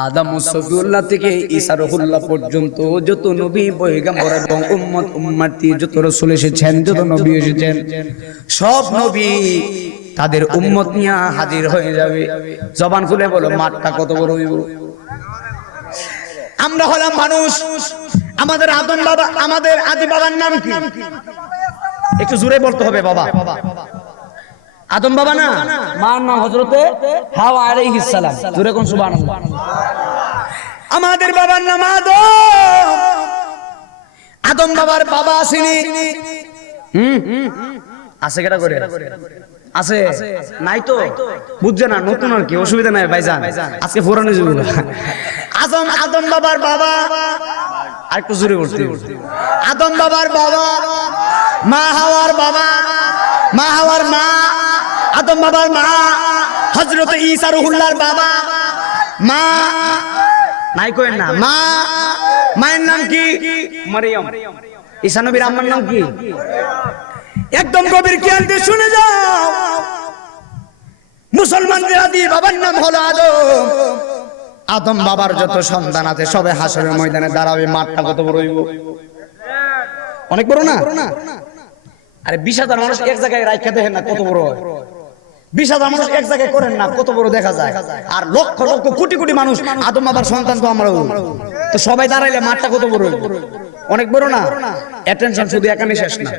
আদম সফিউল্লাহ থেকে ঈসা রুহুল্লাহ পর্যন্ত যত নবী পয়গম্বর এবং উম্মত উম্মতি যত রাসূল এসেছেন, যত নবী এসেছেন, সব নবী তাদের উম্মত নিয়ে হাজির হয়ে যাবে। জবান খুলে বলো মাঠটা কত বড় হইব। আমরা হলাম মানুষ, আমাদের আদম বাবা, আমাদের আদি বাবার নাম কি? একটু জোরে বলতে হবে বাবা। আদম বাবা না, মার নাম হযরতে হাওয়া আলাইহিস সালাম। জোরে কোন সুবহানাল্লাহ। আমাদের বাবার নাম আদম। আদম বাবার বাবা আসেনি? আছে কেটা করে? আছে নাই তো বুঝছে না, নতুন আর কি, অসুবিধা নাই ভাইজান, আজকে পুরানো যুগ। আদম বাবার বাবা, আর একটু জোরে বলতে, আদম বাবার বাবা, মা হাওয়ার বাবা, মা হাওয়ার মা, আদম বাবার মা হযরত ঈসা রুহুল্লাহর বাবা, মা নাই কইেন না, মা, মায়ের নাম কি? মারিয়াম। ঈসা নবীর আম্মার নাম কি? একদম গভীর খেয়াল দিয়ে শুনে যাও, মুসলমানদের আদি বাবার নাম হলো আদম। আদম বাবার যত সন্তান আছে সবে হাসরের ময়দানে দাঁড়াবে। মাঠটা কত বড় হইব? অনেক বড় না? আরে 20,000 মানুষ এক জায়গায় রাখতে দেখেন না কত বড় হয়। 20,000 মানুষ এক জায়গায় করেন না কত বড় দেখা যায়। আর লক্ষ লক্ষ কোটি কোটি মানুষ আদম বাবার সন্তান তো আমরা, তো সবাই দাঁড়াইলে মাঠটা কত বড় হইব? অনেক বড় না? অ্যাটেনশন শুধু এখানে শেষ না।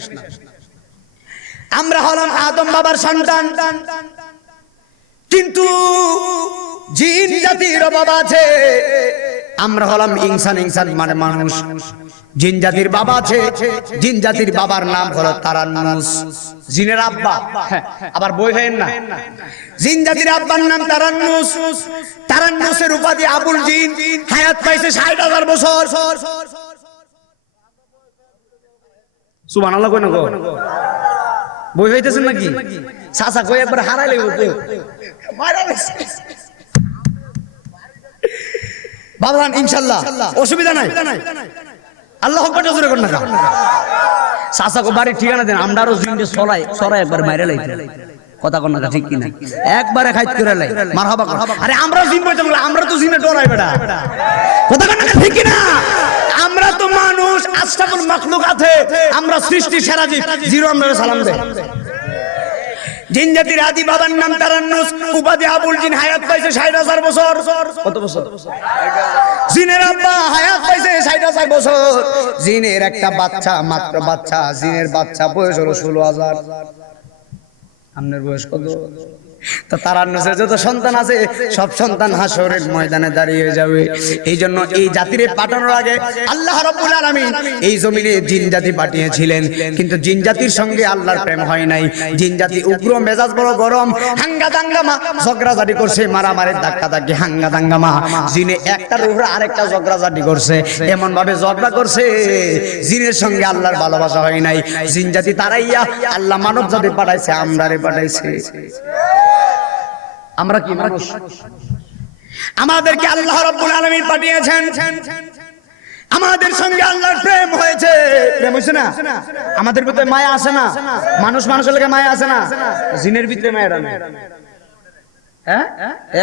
আমরা হলাম আদম বাবার সন্তান, কিন্তু জিন জাতির বাবা আছে। আমরা হলাম ইনসান, ইনসান মানে মানুষ। জিন জাতির বাবা আছে, জিন জাতির বাবার নাম হলো তারান্নুস। জিনের আব্বা, আবার বই হয় না, জিন জাতির আব্বার নাম তারান্নুস। তারান্নুসের উপাধি আবুল জিন, হায়াত পাইছে 60,000 বছর। সুবহানাল্লাহ কই না গো? বই হইতেছেন নাকি? চাচা কই একবার হারাই লাগবে তো বাবলান, ইনশাআল্লাহ অসুবিধা নাই। আল্লাহ আকবার জোরে কর না। চাচা কো বাড়ি ঠিকানা দেন, আমরা আরো জিনকে সরাই একবার মাইরা লাইতে। কথা কর না, ঠিক কি না? একবারে খাইত করে লাই মারহাবা কর। আরে আমরা জিন বলতাম, আমরা তো জিনে ডরাই বেটা। কথা কর না, ঠিক কি না? আমরা তো মানুষ, আশরাফুল মাখলুক আছে, আমরা সৃষ্টি সেরা জীব, জিরো আমরা সালাম দেই। জিন জাতির আদি বাবার নাম তারান্নুস, উপাধি আবুল জিন, হায়াত পাইছে 60,000 বছর। কত বছর? জিনের আব্বা হায়াত পাইছে 60,000 বছর। জিনের একটা বাচ্চা, মাত্র বাচ্চা, জিনের বাচ্চা বয়স হলো 16,000। আপনার বয়স কত? তো তারান্নুসের যত সন্তান আছে সব সন্তান হাসরের ময়দানে দাঁড়িয়ে যাবে। এই জন্য এই জাতিরে পাঠানোর আগে আল্লাহ রাব্বুল আলামিন এই জমিনে জিন জাতি পাঠিয়েছিলেন, কিন্তু জিন জাতির সঙ্গে আল্লাহর প্রেম হয় নাই। জিন জাতি উগ্র মেজাজ, বড় গরম, হাঙ্গা দাঙ্গামা, ঝগড়াঝাটি করছে, মারামারি, ধাক্কাধাক্কি, হাঙ্গা দাঙ্গামা। জিনে একটার উপরে আরেকটা ঝগড়াঝাটি করছে, এমন ভাবে ঝগড়া করছে জিনের সঙ্গে আল্লাহর ভালোবাসা হয় নাই। জিন জাতি তারাইয়া আল্লাহ মানব জাতি পাঠাইছে, আমরারে পাঠাইছে। আমরা কি মানুষ? আমাদেরকে আল্লাহ রাব্বুল আলামিন পাঠিয়েছেন, আমাদের সঙ্গে আল্লাহর প্রেম হয়েছে। প্রেম হইছে না? আমাদের ভিতরে মায়া আছে না? মানুষ মানুষের লাগে মায়া আছে না? জিনের ভিতরে মায়া নাই। হ্যাঁ,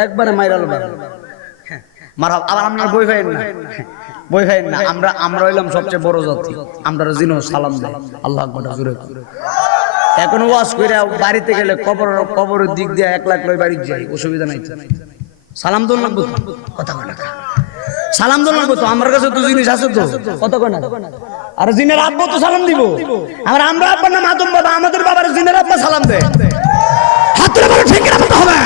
একবারে মাইরা লবা মারহাবা। আবার আপনার বই হয় না, বই হয় না। আমরা হইলাম সবচেয়ে বড় জাতি, আমরা জিনও সালাম দেয়। আল্লাহু আকবার জোরে। এখন ওয়াজ কইরা বাড়িতে গেলে কবরের দিক দিয়ে 1 লাখ লই বাড়ি যাই, অসুবিধা নাই। সালাম দোল লাগবে, কথা কয় না, সালাম দোল লাগবে তো। আমার কাছে তো জিনিস আছে তো, কথা কয় না। আর জিনের আব্বা তো সালাম দিব। আমরা আব্বার নাম আদম বাবা, আমাদের বাবার জিনের আব্বা সালাম দেয়। হাত তুলে বলো ঠিক কিনা বলতে হবে।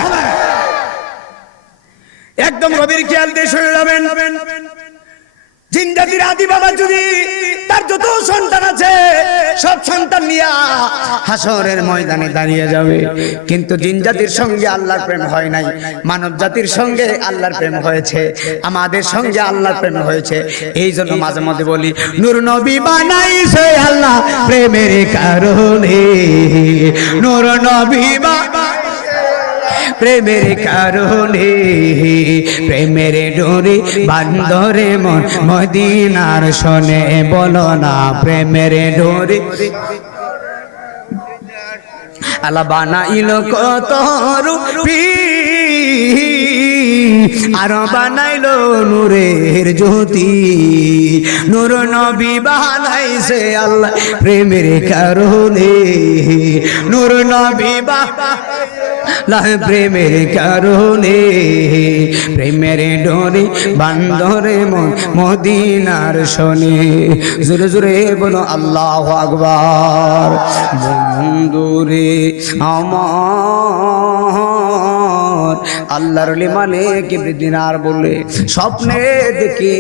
একদম গভীর খেয়াল দিয়ে শুনে যাবেন। জিন জাতির আদি বাবা যদি তার যত সন্তান আছে সব সন্তান নিয়ে হাসরের ময়দানে দাঁড়িয়ে যাবে, কিন্তু জিন জাতির সঙ্গে আল্লাহর প্রেম হয় নাই, মানব জাতির সঙ্গে আল্লাহর প্রেম হয়েছে, আমাদের সঙ্গে আল্লাহর প্রেম হয়েছে। এই জন্য মাঝে মধ্যে বলি নূর নবী বানাইছে আল্লাহ প্রেমের কারণে, নূর নবী প্রেমের কারণে, প্রেমের ডোরে বান্ধরে মন মদিনার শোনে, বলো না প্রেমের ডোরে আল্লাহ বানাইল কত রূপী, আর বানাইল নূরের জ্যোতি, নূর নবী বানাইছে আল্লাহ প্রেমের কারণে, নূর নবী প্রেমের কারণে, প্রেমের ডোরে বান্ধরে মদিনার শোনে, জোরে জোরে বলো আল্লাহু আকবার। বন্ধুরে আমার আল্লাহর মানে কিবরিদিনার বলে স্বপ্নে দেখি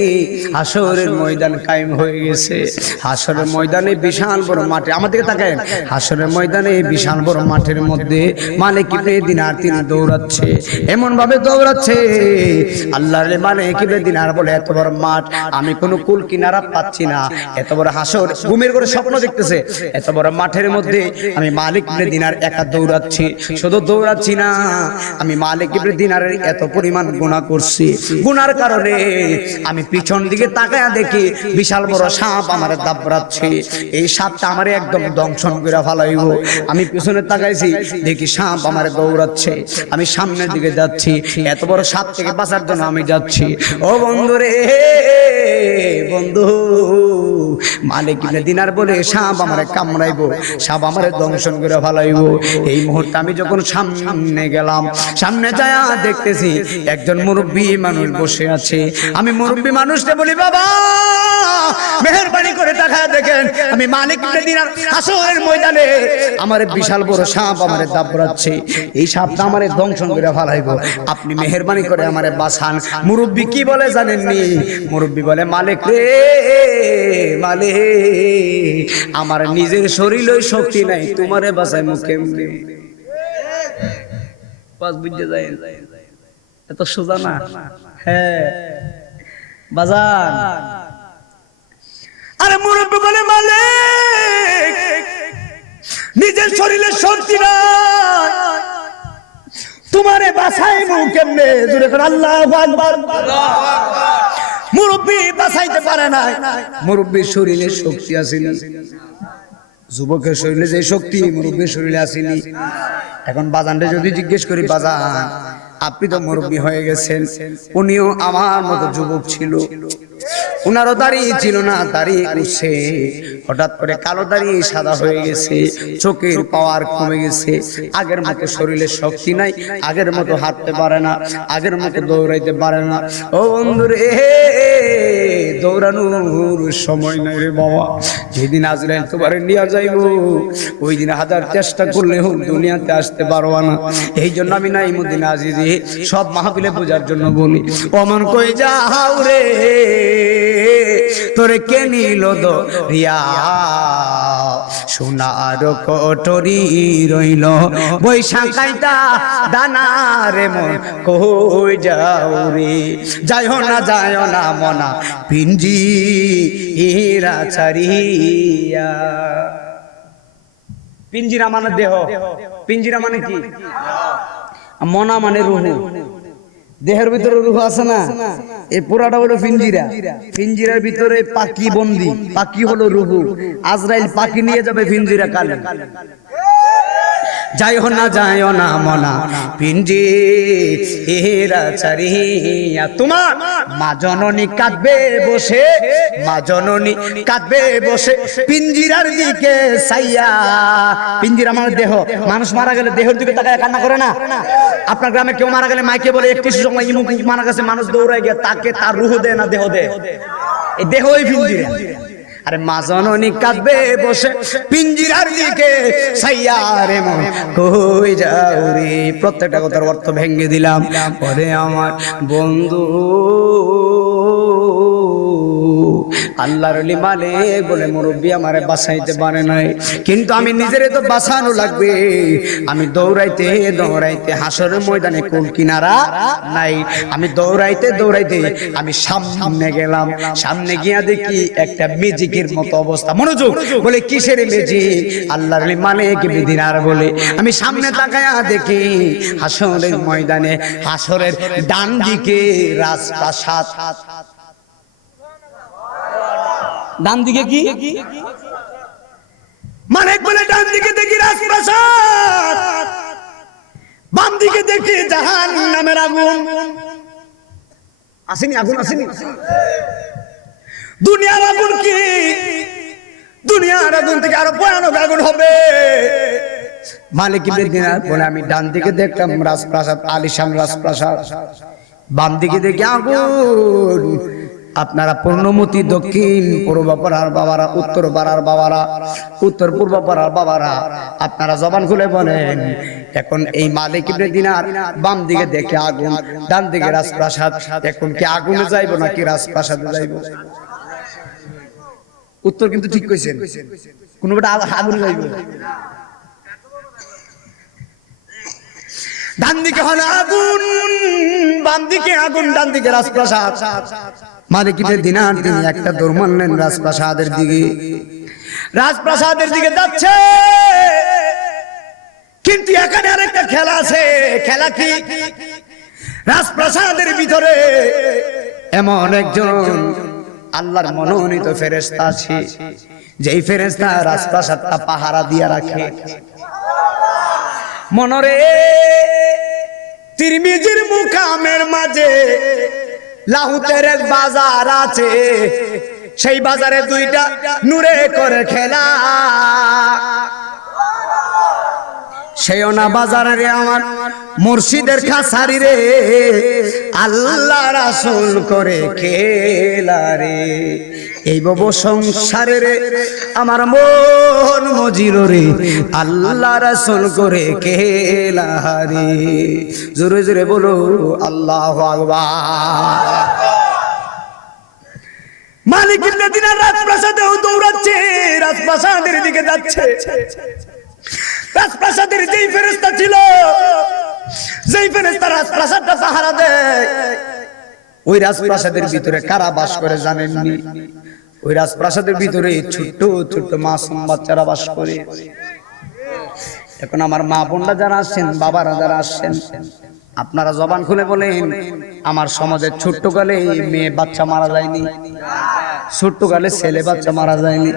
হাসরের ময়দান কায়েম হয়ে গেছে, হাসরের ময়দানে বিশাল বড় মাঠে, আমাদেরকে তাকায়, হাসরের ময়দানে বিশাল বড় মাঠের মধ্যে মালিক কিবরিদিনার তিনি দৌড়াচ্ছে, এমন ভাবে দৌড়াচ্ছে আল্লাহর মালিক কিবরিদিনার বলে এত বড় মাঠ আমি কোনো কুল কিনারা পাচ্ছি না, এত বড় হাসর ঘুমের করে স্বপ্ন দেখতেছে, এত বড় মাঠের মধ্যে আমি মালিক কিবরিদিনার একা দৌড়াচ্ছি, শুধু দৌড়াচ্ছি না আমি মালিক কিবরিদিনারের এত পরিমাণ গুনাহ করছি, গুনার কারণে আমি পিছন দিকে তাকায়া দেখি বিশাল বড় সাপ আমার দাবড়াচ্ছে, এই সাপটা আমারে একদম দংশন করে ফেলাইব, আমি পিছনে তাকাইছি দেখি সাপ আমারে দৌড়াচ্ছে, আমি সামনের দিকে যাচ্ছি, এত বড় সাপ থেকে বাঁচার জন্য আমি যাচ্ছি। ও বন্ধু রে বন্ধু, মালিক কিবরিদিনার বলে সাপ আমারে কামড়াইবো, সাপ আমারে দংশন করে ফেলাইব। এই মুহূর্তে আমি যখন সামনে গেলাম, সামনে যায় দেখতেছি একজন মুরব্বী মানুষ বসে আছে, আমি মুরব্বী মানুষকে বলি বাবা মেহেরবানি করে তাকায় দেখেন আমি মালিক কিবরিদিনার হাসরের ময়দানে আমার বিশাল বড় সাপ আমারে দাবড়াচ্ছে, এই সাপটা আমারে দংশন করে ফেলাইবো, আপনি মেহেরবানি করে আমারে বাঁচান। মুরব্বী কি বলে জানেননি? মুরব্বী বলে মালিক রে মালিক, আমার নিজের শরীরে শক্তি নাই, তোমারে বাঁচাইমু কেমনে? পাঁচ বুঝতে যায় এত সোজা না। হ্যাঁ বাজান, আরে মুরব্বী বলে মালিক নিজের শরীরে শক্তি নাই, তোমারে বাঁচাইমু কেমনে? জোরে করে আল্লাহু আকবার। মুরব্বী বাঁচাইতে পারে না, মুরব্বীর শরীরে শক্তি আসেনি, যুবকের শরীরে যে শক্তি মুরব্বীর শরীরে আসেনি। এখন বাজানরে যদি জিজ্ঞেস করি বাজান আপনি তো মুরব্বী হয়ে গেছেন, উনিও আমার মতো যুবক ছিল, উনারও দাড়ি ছিল না, দাড়ি উঠছে, হঠাৎ করে কালো দাড়ি সাদা হয়ে গেছে, চোখের পাওয়ার কমে গেছে, আগের মতো শরীরে শক্তি নাই, আগের মতো হাঁটতে পারে না, আগের মতো দৌড়াইতে পারে না। ও বন্ধুরে দৌড়ানোর সময় নাই রে বাবা, যেদিন আজরাইল তোমারে নিয়ে যাইব ওই দিন হাজার চেষ্টা করলে হোক দুনিয়াতে আসতে পারবা না। এই জন্য আমি নাইমুদ্দিন আজিজি সব মাহফিলে বোঝার জন্য বলি, অমন কই যাও রে তোরে কে নিল দরিয়া, সোনার কোটরি রইল বৈশাখাইতা দানা রে মন কই যাও রে, যাইও না মনা পিঞ্জি এরা ছাড়িয়া। পিঞ্জিরা মানে দেহ, পিঞ্জিরা মানে কি? মনা মানে রুহু, দেহের ভিতরে রুহ আছে না, এই পুরাটা হলো পিঞ্জিরা, পিঞ্জিরার ভিতরে পাখি বন্দি, পাখি হলো রুহু, আজরাইল পাখি নিয়ে যাবে পিঞ্জিরা কালে। যাইও না মনা পিঞ্জি এরা ছাড়িয়া, তোমার মা জননী কাঁদবে বসে, মা জননী কাঁদবে বসে পিঞ্জিরার দিকে চাইয়া। পিঞ্জিরা মানে দেহ, মানুষ মারা গেলে দেহের দিকে তাকায় কান্না করে না? আপনার গ্রামে কেউ মারা গেলে মাইকে বলে একটু সময় ইমুক মারা গেছে, মানুষ দৌড়ায় গিয়ে তাকে তার রুহ দেয় না দেহ দেয়, এই দেহই পিঞ্জিরা। আরে মা জননী কাঁদবে বসে পিঞ্জিরার দিকে ছাইয়া রে মন কই যাও রে। প্রত্যেকটা কথার অর্থ ভেঙে দিলাম। পরে আমার বন্ধু আল্লাহর ওলি মালিক বলে মুরব্বী আমারে বাঁচাইতে পারে নাই, কিন্তু আমি নিজেরে তো বাঁচানো লাগবে। আমি দৌড়াইতে দৌড়াইতে হাসরের ময়দানে কোন কিনারা নাই, আমি দৌড়াইতে দৌড়াইতে আমি সামনে গেলাম। সামনে গিয়া দেখি একটা ম্যাজিকের মতো অবস্থা। মনোযোগ, বলে কিসের ম্যাজিক? আল্লাহর ওলি মালিক বিদিনার বলে আমি সামনে তাকায়া দেখি হাসরের ময়দানে হাসরের ডান দিকে রাজপ্রাসাদ। ডান দিকে কি মালিক বলে? ডান দিকে দেখি রাজপ্রাসাদ, বাম দিকে দেখি জাহান্নামের আগুন। আসেনি আগুন? আসেনি? দুনিয়ার আগুন কি? দুনিয়ার আগুন থেকে আরো ভয়ানক আগুন হবে। মালিক ইবনে দিনার বলে আমি ডান দিকে দেখলাম রাজপ্রাসাদ, আলিশান রাজপ্রাসাদ, বাম দিকে দেখি আগুন। আপনারা পূর্ণমতি দক্ষিণ পূর্ব পাড়ার বাবারা, উত্তর পাড়ার বাবারা, উত্তর পূর্ব পাড়ার বাবারা, আপনারা জবান খুলে বলেন এখন এই মালিক ইবনে দিনার বাম দিকে দেখে আগুন, ডান দিকে রাজপ্রাসাদ, এখন কি আগুনে যাইব নাকি রাজপ্রাসাদে যাইব? উত্তর কিন্তু ঠিক কইছেন, কোনটা আগুনে যাইব। ডান দিকে হলো আগুন, বাম দিকে আগুন, ডান দিকে রাজপ্রাসাদ। মালিক ইবনে দিনার তিনি একটা দৌড় মারলেন রাজপ্রাসাদের দিকে। রাজপ্রাসাদের দিকে যাচ্ছে, কিন্তু এখানে আরেকটা খেলা আছে। খেলা কি? রাজপ্রাসাদের ভিতরে এমন একজন আল্লাহর মনোনীত ফেরেশতা আছে, যেই ফেরেশতা রাজপ্রাসাদটা পাহারা দিয়া রাখে। মনরে তিরমিজির মুকামের মাঝে লাহুতের এক বাজার আছে, সেই বাজারে দুইটা নূরে করে খেলা। সেও না বাজারে রে আমার মুর্শিদের খাসারি রে, আল্লাহ রাসূল করে খেলা রে। এই বব সংসারে রে আমার মন মজির রে, আল্লাহ রাসূল করে খেলা রে। জোরে জোরে বলো আল্লাহু আকবার। মালিক ইবনে দিনার রাজপ্রাসাদেও দৌড়াচ্ছে, রাজপ্রাসাদের দিকে যাচ্ছে। রাজপ্রাসাদের যেই ফেরেশতা ছিল, যেই ফেরেশতা রাজপ্রাসাদটা পাহারা দেয়, ওই রাজপ্রাসাদের ভিতরে কারা বাস করে জানেননি? ওই রাজপ্রাসাদের ভিতরে ছোট্ট ছোট্ট মাসুম বাচ্চারা বাস করে। এখন আমার মা বোনরা যারা আসছেন, বাবারা যারা আসছেন, আপনারা জবান খুলে বলেন আমার সমাজের ছোট্টকালে মেয়ে বাচ্চা মারা যায়নি? ছোট্টকালে ছেলে বাচ্চা মারা যায়নি?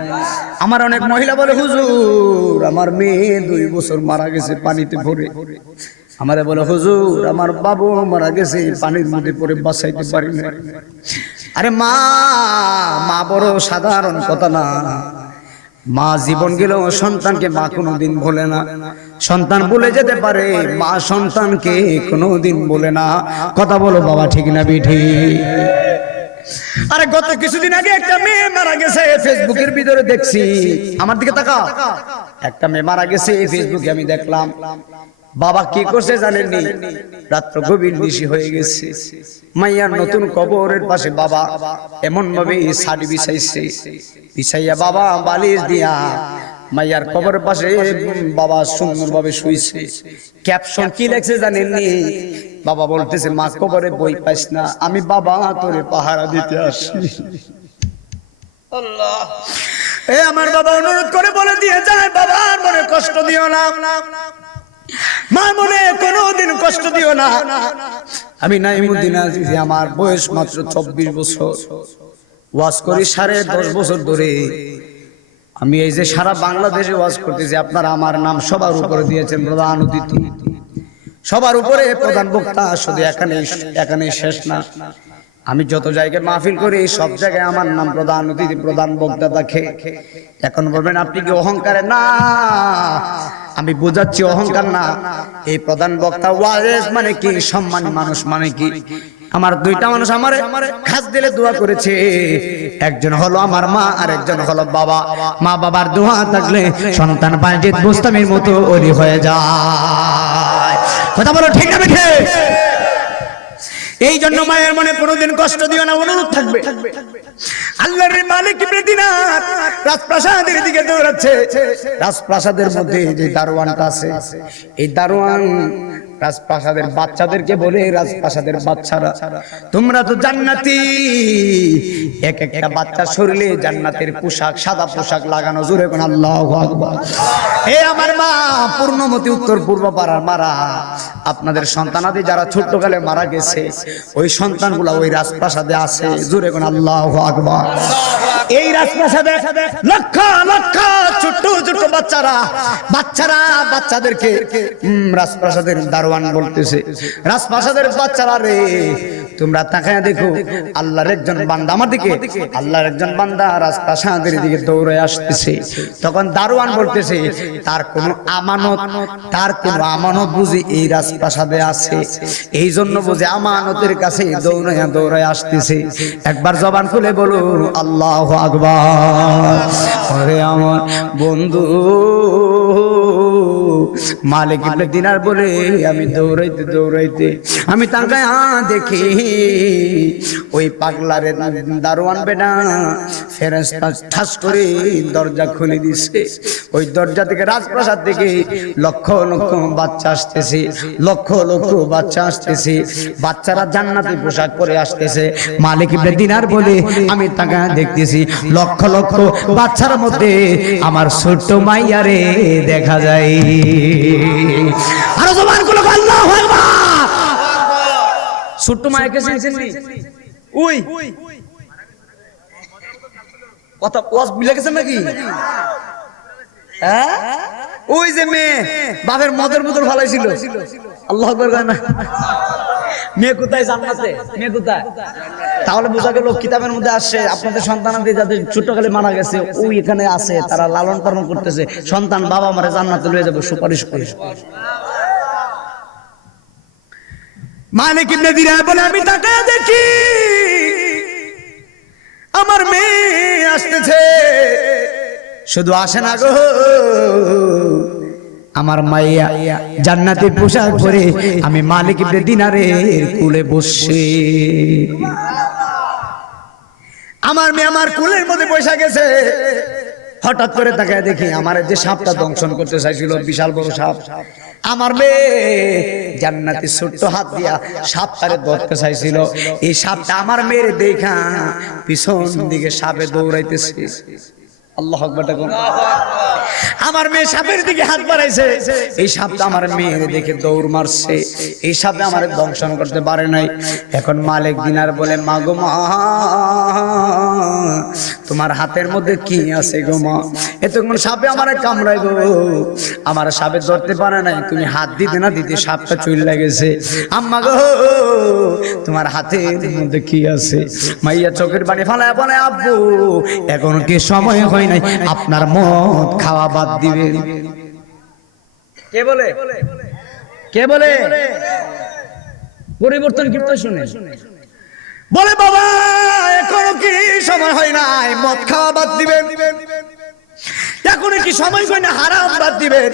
আমার অনেক মহিলা বলে হুজুর আমার মেয়ে 2 বছর মারা গেছে পানিতে পড়ে। আমারে বলে হুজুর আমার বাবু মারা গেছে পানির মধ্যে পড়ে, বাঁচাইতে পারি না। আরে মা, মা বড় সাধারণ কথা না। মা জীবন গেলেও সন্তানকে মা কোনোদিন ভোলে না। সন্তান ভুলে যেতে পারে, মা সন্তানকে কোনোদিন ভোলে না। কথা বলো বাবা, ঠিক না বিঠি? আরে গত কিছুদিন আগে একটা মেয়ে মারা গেছে, ফেসবুকের ভিতরে দেখছি। আমার দিকে তাকা, একটা মেয়ে মারা গেছে ফেসবুকে আমি দেখলাম। বাবা কি করছে জানেননি? রাত্র গভীর নিশি হয়ে গেছে, মাইয়ার নতুন কবরের পাশে বাবা এমন ভাবে শাড়ি বিছাইছে, বিছাইয়া বাবা বালিশ দিয়া মাইয়ার কবরের পাশে বাবা সুন্দর ভাবে শুইছে। ক্যাপশন কি লেখছে জানেননি? বাবা বলতেছে মা কবরে বই পাইস না, আমি বাবা তোরে পাহারা দিতে আসি। আল্লাহ, এ আমার বাবা অনুরোধ করে বলে দিয়ে যায়, বাবা মনে কষ্ট দিও না, মা মনে কোনোদিন কষ্ট দিও না। আমি নাইমুদ্দিন আজিজি, আমার বয়স মাত্র 24 বছর, ওয়াজ করি 10.5 বছর ধরে। আমি এই যে সারা বাংলাদেশে ওয়াজ করতেছি, আপনারা আমার নাম সবার উপরে দিয়েছেন প্রধান অতিথি, সবার উপরে প্রধান বক্তা। শুধু এখানে শেষ না, আমি যত জায়গায় মাহফিল করি সব জায়গায় আমার নাম প্রধান অতিথি, প্রধান বক্তা থাকে। এখন বলবেন আপনি কি অহংকারে? না, আমি বোঝাচ্ছি অহংকার না। এই প্রধান বক্তা ওয়াজ মানে কি, সম্মানী মানুষ মানে কি। আমার 2টা মানুষ আমারে খাস দিলে দোয়া করেছে, একজন হলো আমার মা আর একজন হলো বাবা। মা বাবার দোয়া থাকলে সন্তান বাজিদ বুস্তামির মতো ওলি হয়ে যায়। কথা বলো ঠিক না বেঠে? এই জন্য মায়ের মনে কোনোদিন কষ্ট দিও না, অনুরোধ থাকবে। আল্লাহর মালিক ইবনে দিনার রাজপ্রাসাদের দিকে দৌড়াচ্ছে। রাজপ্রাসাদের মধ্যে যে দারোয়ানটা আছে, এই দারোয়ান রাজপ্রাসাদের বাচ্চাদেরকে বলে, রাজপ্রাসাদের বাচ্চারা তোমরা তো জান্নাতি, এক একটা বাচ্চার শরীরে জান্নাতের পোশাক, সাদা পোশাক লাগানো, জোরে কোন আল্লাহু আকবার। হে আমার মা, পূর্ণমতি উত্তর পূর্ব পাড়ার মারা, আপনাদের সন্তানাদি যারা ছোট্টকালে মারা গেছে, ওই সন্তানগুলা ওই রাজপ্রাসাদে আছে, জোরে কোন আল্লাহু আকবার। এই রাজপ্রাসাদে লক্ষ লক্ষ ছোট্ট ছোট্ট বাচ্চাদেরকে রাজপ্রাসাদের দারোয়ান বলতেছে, রাজপ্রাসাদের বাচ্চারা রে, তোমরা তাকায় দেখো, আল্লাহর একজন বান্দা আমার দিকে, আল্লাহর একজন বান্দা রাজপ্রাসাদের দিকে দৌড়ে আসতেছে। তখন দারোয়ান বলতেছে, তার কোনো আমানত বুঝি এই রাজপ্রাসাদে আছে, এই জন্য বুঝি আমানতের কাছে দৌড়ায় আসতেছে। একবার জবান খুলে বলো আল্লাহু আকবার। ওরে আমার বন্ধু মালিক ইবনে দিনার বলে, আমি দৌড়াইতে আমি তাকায় দেখি ওই পাগলারে দারোয়ান বেটা ফেরেশতা ঠাস করে দরজা খুলে দিছে। ওই দরজা থেকে রাজপ্রাসাদ থেকে লক্ষ লক্ষ বাচ্চা আসতেছে, লক্ষ লক্ষ বাচ্চা আসতেছে, বাচ্চারা জান্নাতি পোশাক পরে আসতেছে। মালিক ইবনে দিনার বলে, আমি তাকায় দেখতেছি লক্ষ লক্ষ বাচ্চার মধ্যে আমার ছোট্ট মাইয়ারে দেখা যায়। আরো জবান খুলে আল্লাহু আকবার। ছোট্ট মাইয়াকে চিনছেন? ওই কথা ওয়াজ ভুলে গেছেন নাকি? হ্যাঁ, ওই যে মেয়ে বাপের মদের বোতল ফালাইছিল, আল্লাহু আকবার গায় না। মেয়ে কোথায়? জান্নাতে। মেয়ে কোথায়? তাহলে বোঝা গেল কিতাবের মধ্যে আসে আপনাদের সন্তানাদি যাদের ছোটকালে মারা গেছে ওই এখানে আছে, তারা লালন পালন করতেছে, সন্তান বাবা মারে জান্নাতে লয়ে যাবে সুপারিশ করে। মালিক ইবনে দিনার বলে, আমি তাকায় দেখি আমার মেয়ে আসতেছে, শুধু আসে না গো, আমার মাইয়া জান্নাতি পোশাক পরে আমি মালিক ইবনে দিনারের কুলে বসে, আমার মেয়ে আমার কুলের মধ্যে বসে গেছে। হঠাৎ করে তাকায় দেখি আমার যে সাপটা দংশন করতে চাইছিল, বিশাল বড় সাপ, আমার মেয়ে জান্নাতি ছোট্ট হাত দিয়া সাপটারে ধরতে চাইছিল। এই সাপটা আমার মেয়ের দেখা পিছন দিকে সাপে দৌড়াইতেছে। আল্লাহু আকবার। আমার মেয়ে সাপের দিকে হাত বাড়াইছে, এই সাপটা আমার মেয়ের দেখে দৌড় মারছে, এই সাপে আমার দংশন করতে পারে নাই। এখন মালিক দিনার বলে, মা গো মা, তোমার হাতের মধ্যে কি আছে গো মা? এতক্ষণ সাপে আমারে কামড়াই গো, আমার সাপে ধরতে পারে নাই, তুমি হাত দিতে না দিতে সাপটা চুল গেছে। আম্মা গো, তোমার হাতের মধ্যে কি আছে? মাইয়া চোখের পানি ফালায় বলে, আব্বু এখন কি সময় হয় নাই, আপনার মদ খাওয়া বাদ দিবেন। কে বলে? কে বলে? পরিবর্তন কিন্তু শুনে বলে, বাবা এখনো কি সময় হয় নাই, মদ খাওয়া বাদ দিবেন। এখনো কি সময় হয় না হারাম বাদ দিবেন।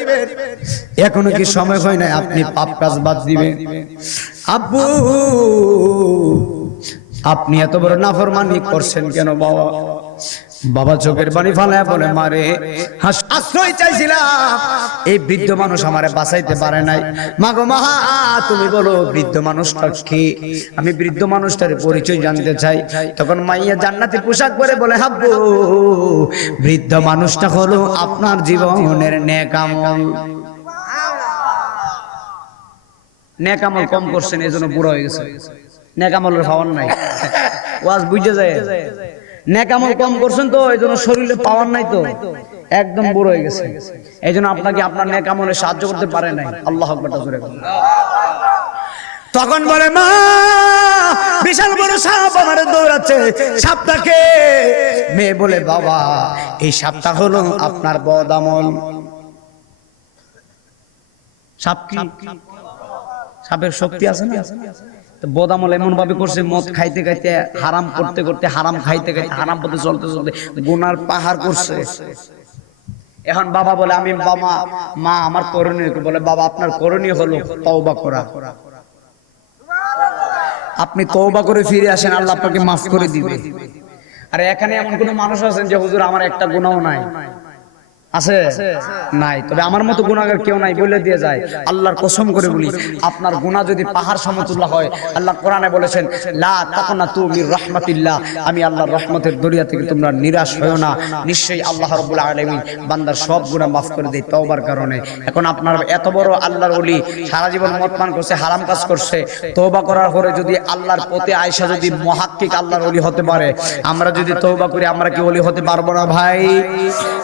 এখনো কি সময় হয় না আপনি পাপ কাজ বাদ দিবেন। আব্বু আপনি এত বড় নাফরমানি করছেন কেন বাবা? বাবা চোখের পানি ফালায় বলে, মারে আশ্রয় চাইছিলাম, এই বৃদ্ধ মানুষ আমারে বাঁচাইতে পারে নাই। মাগো মা, তুমি বলো বৃদ্ধ মানুষটা কি? আমি বৃদ্ধ মানুষটার পরিচয় জানতে চাই। তখন মাইয়া জান্নাতি পোশাক পরে বলে, আব্বু বৃদ্ধ মানুষটা হলো আপনার জীবনের নেক আমল। নেক আমল কম করছেন এজন্য বুড়া হয়ে গেছে। নেক আমলের পাওয়ার নাই, ওয়াজ বুঝে যায়। নেক আমল কম করছেন তো এই জন্য শরীরে পাওয়ার নাই, তো একদম বুড়ো হয়ে গেছে। এই জন্য আপনাকে আপনার নেক আমলে সাহায্য করতে পারে নাই। আল্লাহু আকবার। তখন বলে, মা বিশাল বড় সাপ আমার দৌড়াচ্ছে, সাপটাকে? মেয়ে বলে, বাবা এই সাপটা হলো আপনার বদ আমল। সাপ কি? সাপের শক্তি আছে না? বদ আমল এমন ভাবে করছে, মদ খাইতে খাইতে, হারাম করতে করতে, হারাম খাইতে খাইতে, হারাম পথে চলতে চলতে গুনার পাহাড় করছে। এখন বাবা বলে, আমি বাবা মা আমার করণীয় বলে, বাবা আপনার করণীয় হলো তওবা করা। আপনি তওবা করে ফিরে আসেন, আল্লাহ আপনাকে মাফ করে দিবে। আর এখানে এমন কোন মানুষ আছেন যে হুজুর আমার একটা গুনাহও নাই? আছে? নাই। তবে আমার মতো গুনাহগার কেউ নাই বলে দিয়ে যায়। আল্লাহর কসম করে বলি, আপনার গুনাহ যদি পাহাড় সমতুল্য হয়, আল্লাহ কোরআনে বলেছেন লা তাকনাতু মির রাহমাতিল্লাহ, আমি আল্লাহর রহমতের দরিয়া থেকে তোমরা নিরাশ হয়ো না, নিশ্চয়ই আল্লাহ রাব্বুল আলামিন বান্দার সব গুনাহ মাফ করে দেয় তওবার কারণে। এখন আপনার এত বড় আল্লাহর ওলি, সারা জীবন মদ পান করছে, হারাম কাজ করছে, তওবা করার পরে যদি আল্লাহর পথে আয়েশা যদি মুহাক্কিক আল্লাহর ওলি হতে পারে, আমরা যদি তওবা করি আমরা কি ওলি হতে পারবো না ভাই?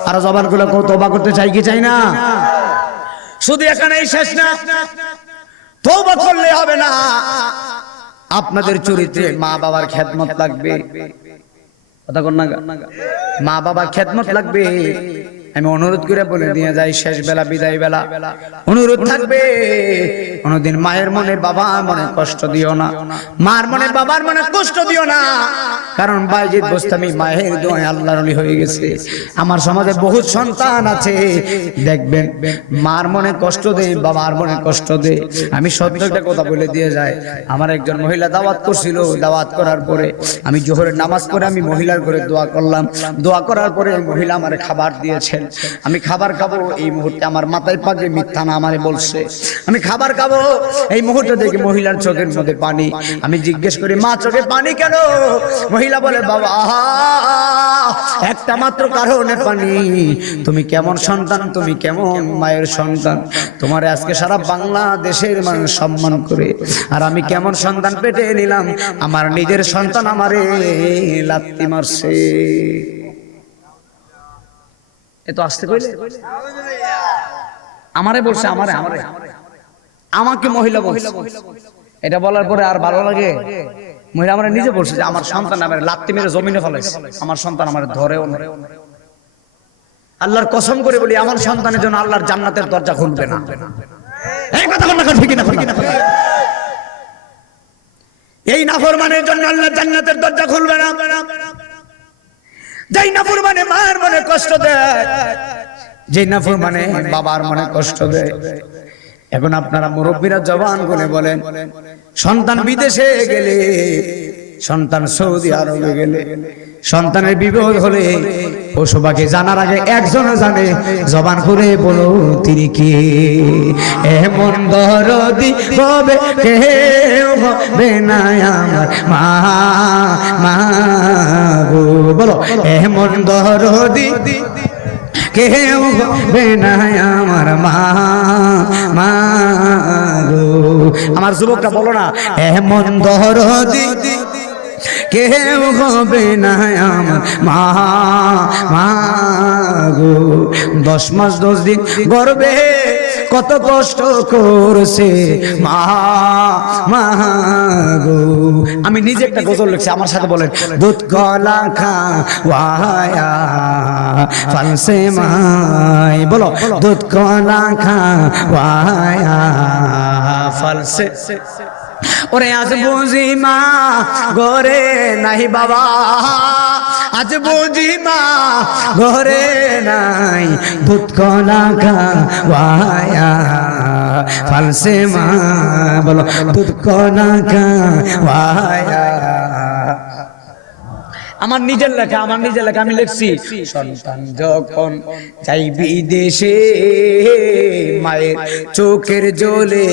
আর জবানগুলো তওবা করতে চাই কি চাই না? শুধু এখানেই শেষ না, তওবা করলে হবে না, আপনাদের চরিত্রে মা বাবার খেদমত লাগবে। কথা কন না, মা বাবার খেদমত লাগবে। আমি অনুরোধ করে বলে দিয়ে যাই, শেষ বেলা, বিদায় বেলা অনুরোধ থাকবে, কোনদিন মায়ের মনে বাবার মনে কষ্ট দিও না, মার মনে বাবার মনে কষ্ট দিও না। কারণ বাইজিদ গোস্তামি মায়ের দোয়ায় আল্লাহর ওলি হয়ে গেছে। আমার সমাজে বহুত সন্তান আছে, দেখবেন মার মনে কষ্ট দেয়, বাবার মনে কষ্ট দেয়। আমি সত্য একটা কথা বলে দিয়ে যাই, আমার একজন মহিলা দাওয়াত করছিল, দাওয়াত করার পরে আমি জোহরের নামাজ পড়ে আমি মহিলার করে দোয়া করলাম, দোয়া করার পরে মহিলা আমার খাবার দিয়েছেন, আমি খাবার খাবো, এই মুহূর্তে আমার মাথায় পাগড়ি মিথ্যা না আমারে বলছে, আমি খাবার খাবো, এই মুহূর্তে দেখি মহিলার চোখের মধ্যে পানি। আমি জিজ্ঞেস করি মা চোখে পানি কেন? মহিলা বলে বাবা একটা মাত্র কারণে পানি, তুমি কেমন সন্তান, তুমি কেমন মায়ের সন্তান, তোমার আজকে সারা বাংলাদেশের মানুষ সম্মান করে, আর আমি কেমন সন্তান পেটে নিলাম, আমার নিজের সন্তান আমারে লাত্তি মারছে। এত আসতে কইলে আমারে বলছে, আমাকে মহিলা বলছে। এটা বলার পরে আর ভালো লাগে? মহিলা আমার নিজে বলছে যে আমার সন্তান আমার লাত্তি মেরে জমিনে ফেলাইছে, আমার সন্তান আমার ধরেও না। আল্লাহর কসম করে বলি, আমার সন্তানের জন্য আল্লাহর জান্নাতের দরজা খুলবে না। এই কথা বল না, ঠিক না? এই নাফরমানের জন্য আল্লাহর জান্নাতের দরজা খুলবে না। যেই নাফরমানে মায়ের মনে কষ্ট দেয়, যেই নাফরমানে বাবার মনে কষ্ট দেয়। এখন আপনারা মুরব্বীরা জবান করে বলেন, সন্তান বিদেশে গেলে, সন্তান সৌদি আরবে গেলে, সন্তানের বিপদ হলে পশু পাখি জানার আগে একজন জানে, জবান করে বলো তিনি কি? এমন দরদি হবে কেউ হবে না আমার মা, মা গো, বলো এমন দরদি কেউ হবে না আমার মা, মা গো। আমার যুবকরা বলো না, এমন দরদি কেউ হবে না আমার মা, মা গো। 10 মাস 10 দিন গর্ভে কত কষ্ট করছে মা, মা গো। আমি নিজে একটা গজল লিখছি, আমার সাথে বলেন, দুধ কলা খাওয়ায়া ফালসে মাই, বলো দুধ কলা খাওয়ায়া ফালসে। ওরে আজ বুঝি মা ঘরে নাই বাবা, আজ বুঝি মা ঘরে নাই, দুধ কলা খাওয়ায়া ফালসে মা, বলো দুধ কলা খাওয়ায়া। আমার নিজের লেখা, আমার নিজের লেখা আমি লিখছি, সন্তান যখন যাই বিদেশে মায়ের চোখের জলে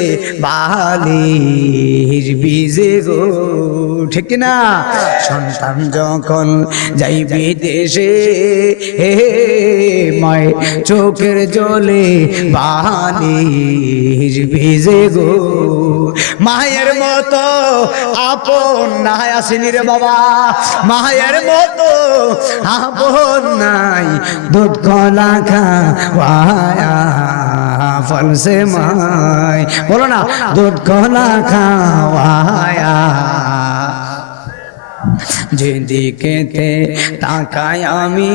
বালির ভিজে গো, ঠিক না? সন্তান যখন যাই বিদেশে মায়ের চোখের জলে বালির ভিজে গো, মায়ের মতো আপন নাই আসেনি রে বাবা, মায়ের মতো আপন নাই, দুধ কলা খাওয়ায়া ফলসে মাই, বলো না দুধ কলা খাওয়ায়া। যেদিকেতে তাকাই আমি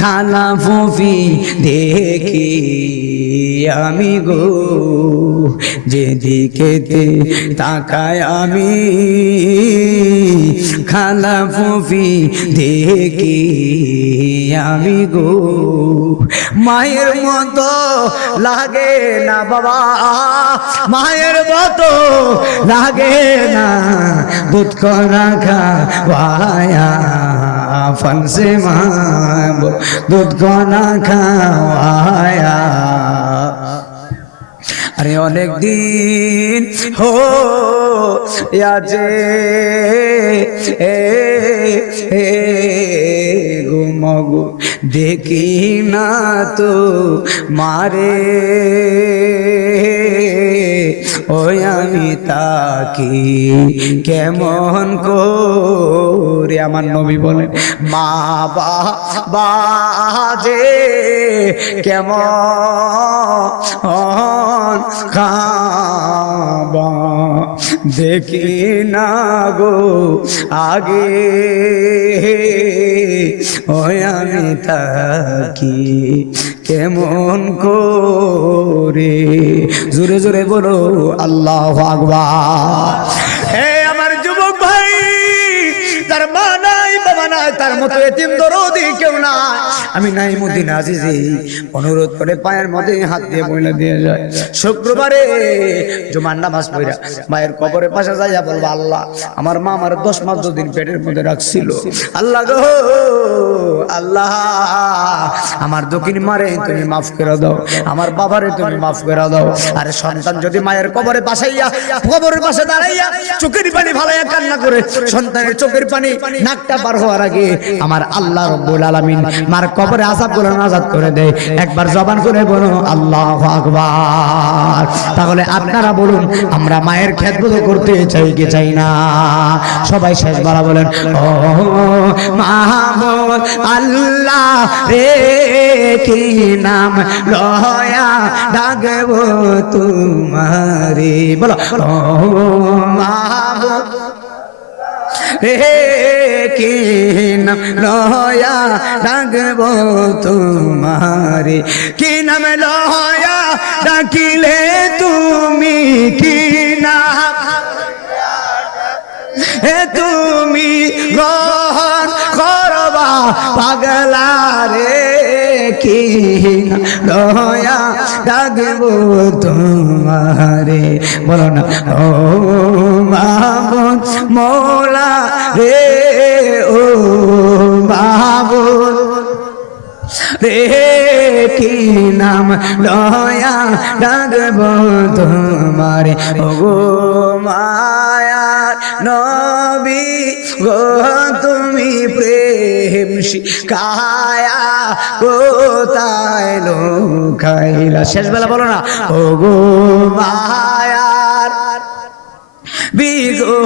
খালা ফুফি দেখি, আমি গো, যেদিকেতে তাকায় আমি খালা ফুফি দেখি আমি গো। মায়ের মতো লাগে না বাবা, মায়ের মতো লাগে না দুধ করা খাওয়ায়া ফলসে মা দুধ করা খাওয়ায়া। আরে অনেক দিন হো আছে ঘুমগু দেখি না তো মারে, ওই আমি তাকি কেমন করে। আমার নবী বলেন মা বাবা যে কেমন খাবা দেখি না গো আগে, ওই আমি তাকি কেমন করে। জোরে জোরে বলো আল্লাহু আকবার। হে আমার যুবক ভাই, তার মা নাই বাবা নাই, তার মতো এতিম দরদি কেউ নাই। আমি নাইমুদ্দিন আজিজি অনুরোধ করে পায়ের মধ্যে হাত দিয়ে বইলা দিয়ে যায়। শুক্রবারে জুমার নামাজ পড়া মায়ের কবরের পাশে যাইয়া বলবো আল্লাহ আমার মা আমার 10 মাস দিন পেটের মধ্যে রাখছিল, আল্লাহ গো আল্লাহ আমার দক্ষিণ মারে তুমি মাফ করে দাও, আমার বাবারে তুমি মাফ করে দাও। আরে সন্তান যদি মায়ের কবরে বাসাইয়া কবরের পাশে দাঁড়াইয়া চোখের পানি ভালাইয়া কান্না করে সন্তানের চোখের পানি নাকটা পার হওয়ার আগে আমার আল্লাহ রব্বুল আলামিন মার কবরে আযাব গুলো নাজাত করে দেয়। একবার জবান করে বলো আল্লাহু আকবার। তাহলে আপনারা বলুন আমরা মায়ের খেদমত করতে চাই কি চাই না? সবাই শেষ বেলা বলেন ও মাহবুব আল্লাহ রে কি নাম লয়া ডাকবো তোমারে। বলো ও মাহবুব রে কি নাম লয়া ডাকবো তোমারে, কি নাম লয়া ডাকিলে তুমি কি নাম তুমি গ্রহণ করবা পাগলা রে, কি লয়া ডাকবো তোমারে। বলো না ও মাহবুব মৌলা রে, ও মাহবুব রে কি নাম লয়া ডাকবো তোমারে। ও গো মায়ার নবী গো তুমি প্রেম শিখায়া কোথায় লুকাইলা। শেষ বেলা বলো না ও গো মায়ার বিগো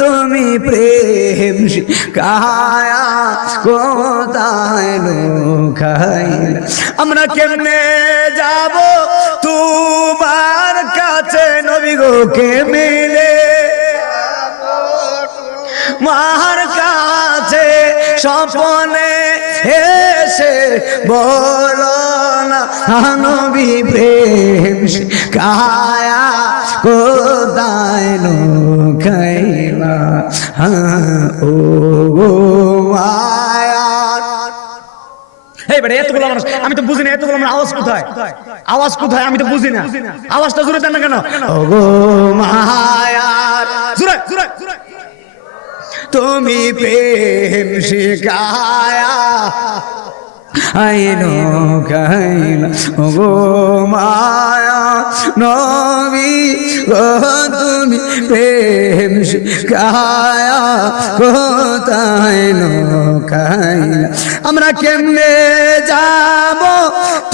তুমি প্রেম শিখায়া কোথায় লুকাইলা। আমরা কেমনে যাব তোমার কাছে নবী গো, কেমনে মার কাছে স্বপ্নে এসে বলো না নবী প্রেম শিখায়া কোথায় লুকাইলা। ও মায়ার এইবারে এতগুলো মানুষ আমি তো বুঝি না, এতগুলো আমার আওয়াজ কোথায়, আওয়াজ কোথায় আমি তো বুঝি না। আওয়াজটা জোরে দেন না কেন? ও গো মায়ার জোরে জোরে জোরে তুমি প্রেম শিখায়া আইনো কাইলা। ও গো মায়া নবী গো তুমি প্রেম শিখায়া কোথায় লুকাইলা। আমরা কেমনে যাব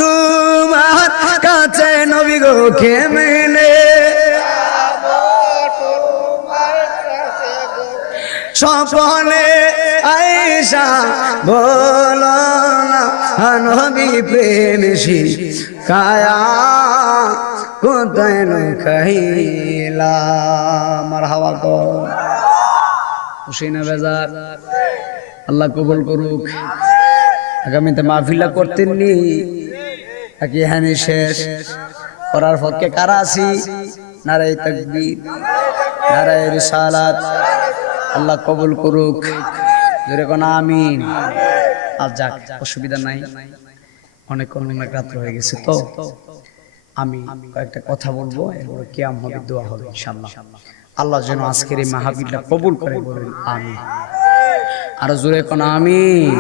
তোমার কাছে নবী গো, কেমনে স্বপ্নে আয়েশা বলো না নবী প্রেম শিখায়া কোথায় লুকাইলা। মারহাবা গো হুসাইন বাজার আল্লাহ কবুল করুক। আগামীতে মাহফিলা করতেননি নাকি হানি শেষ করার পক্ষে কারা আছি? নারায়ে তাকবীর, নারায়ে রিসালাত। আল্লাহ কবুল করুক, জোরে কোন আমিন। আর যাক, অসুবিধা নাই, অনেক রাত্র হয়ে গেছে তো আমি কয়েকটা কথা বলবো, এরপর কিয়াম হবে, দোয়া হবে ইনশাআল্লাহ। আল্লাহ যেন আজকের এই মাহফিলটা কবুল করে, বলুন আমিন। আর জোরে কোন আমিন।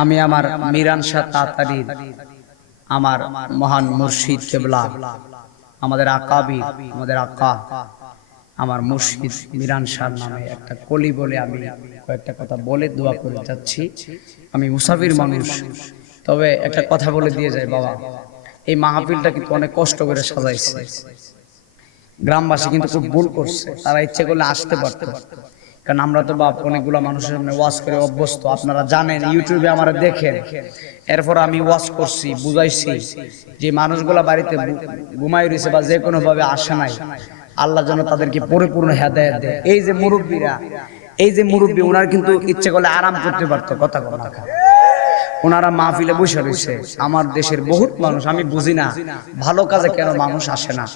আমি আমার মিরান শাহ তাতারীর, আমার মহান মুর্শিদ কেবলা, আমাদের আকাবীর, আমাদের আকা, আমার মুর্শিদ মিরান শাহর নামে একটা কলি বলে আমি কয়েকটা কথা বলে দোয়া করে যাচ্ছি। আমি মুসাফির মানুষ, তবে একটা কথা বলে দিয়ে যাই বাবা, এই মাহফিলটা কিন্তু অনেক কষ্ট করে সাজাইছে। গ্রামবাসী কিন্তু খুব ভুল করছে, তারা ইচ্ছে করলে আসতে পারত, কারণ আমরা তো বাপ অনেকগুলা মানুষের সামনে ওয়াজ করে অভ্যস্ত। আপনারা জানেন, ইউটিউবে আমরা দেখেন, এরপর আমি ওয়াজ করছি, বুঝাইছি যে মানুষগুলা বাড়িতে ঘুমাই রয়েছে বা যে কোনো ভাবে আসে নাই, আল্লাহ যেন তাদেরকে পরিপূর্ণ হেদায়েত দেয়। এই যে মুরব্বীরা, এই যে মুরব্বী, ওনার কিন্তু ইচ্ছে করলে আরাম করতে পারতো, কথা বলা, ওনারা মাহফিলে বসে রয়েছে। আমার দেশের বহুত মানুষ, আমি বুঝি না ভালো কাজে কেন মানুষ আসে না।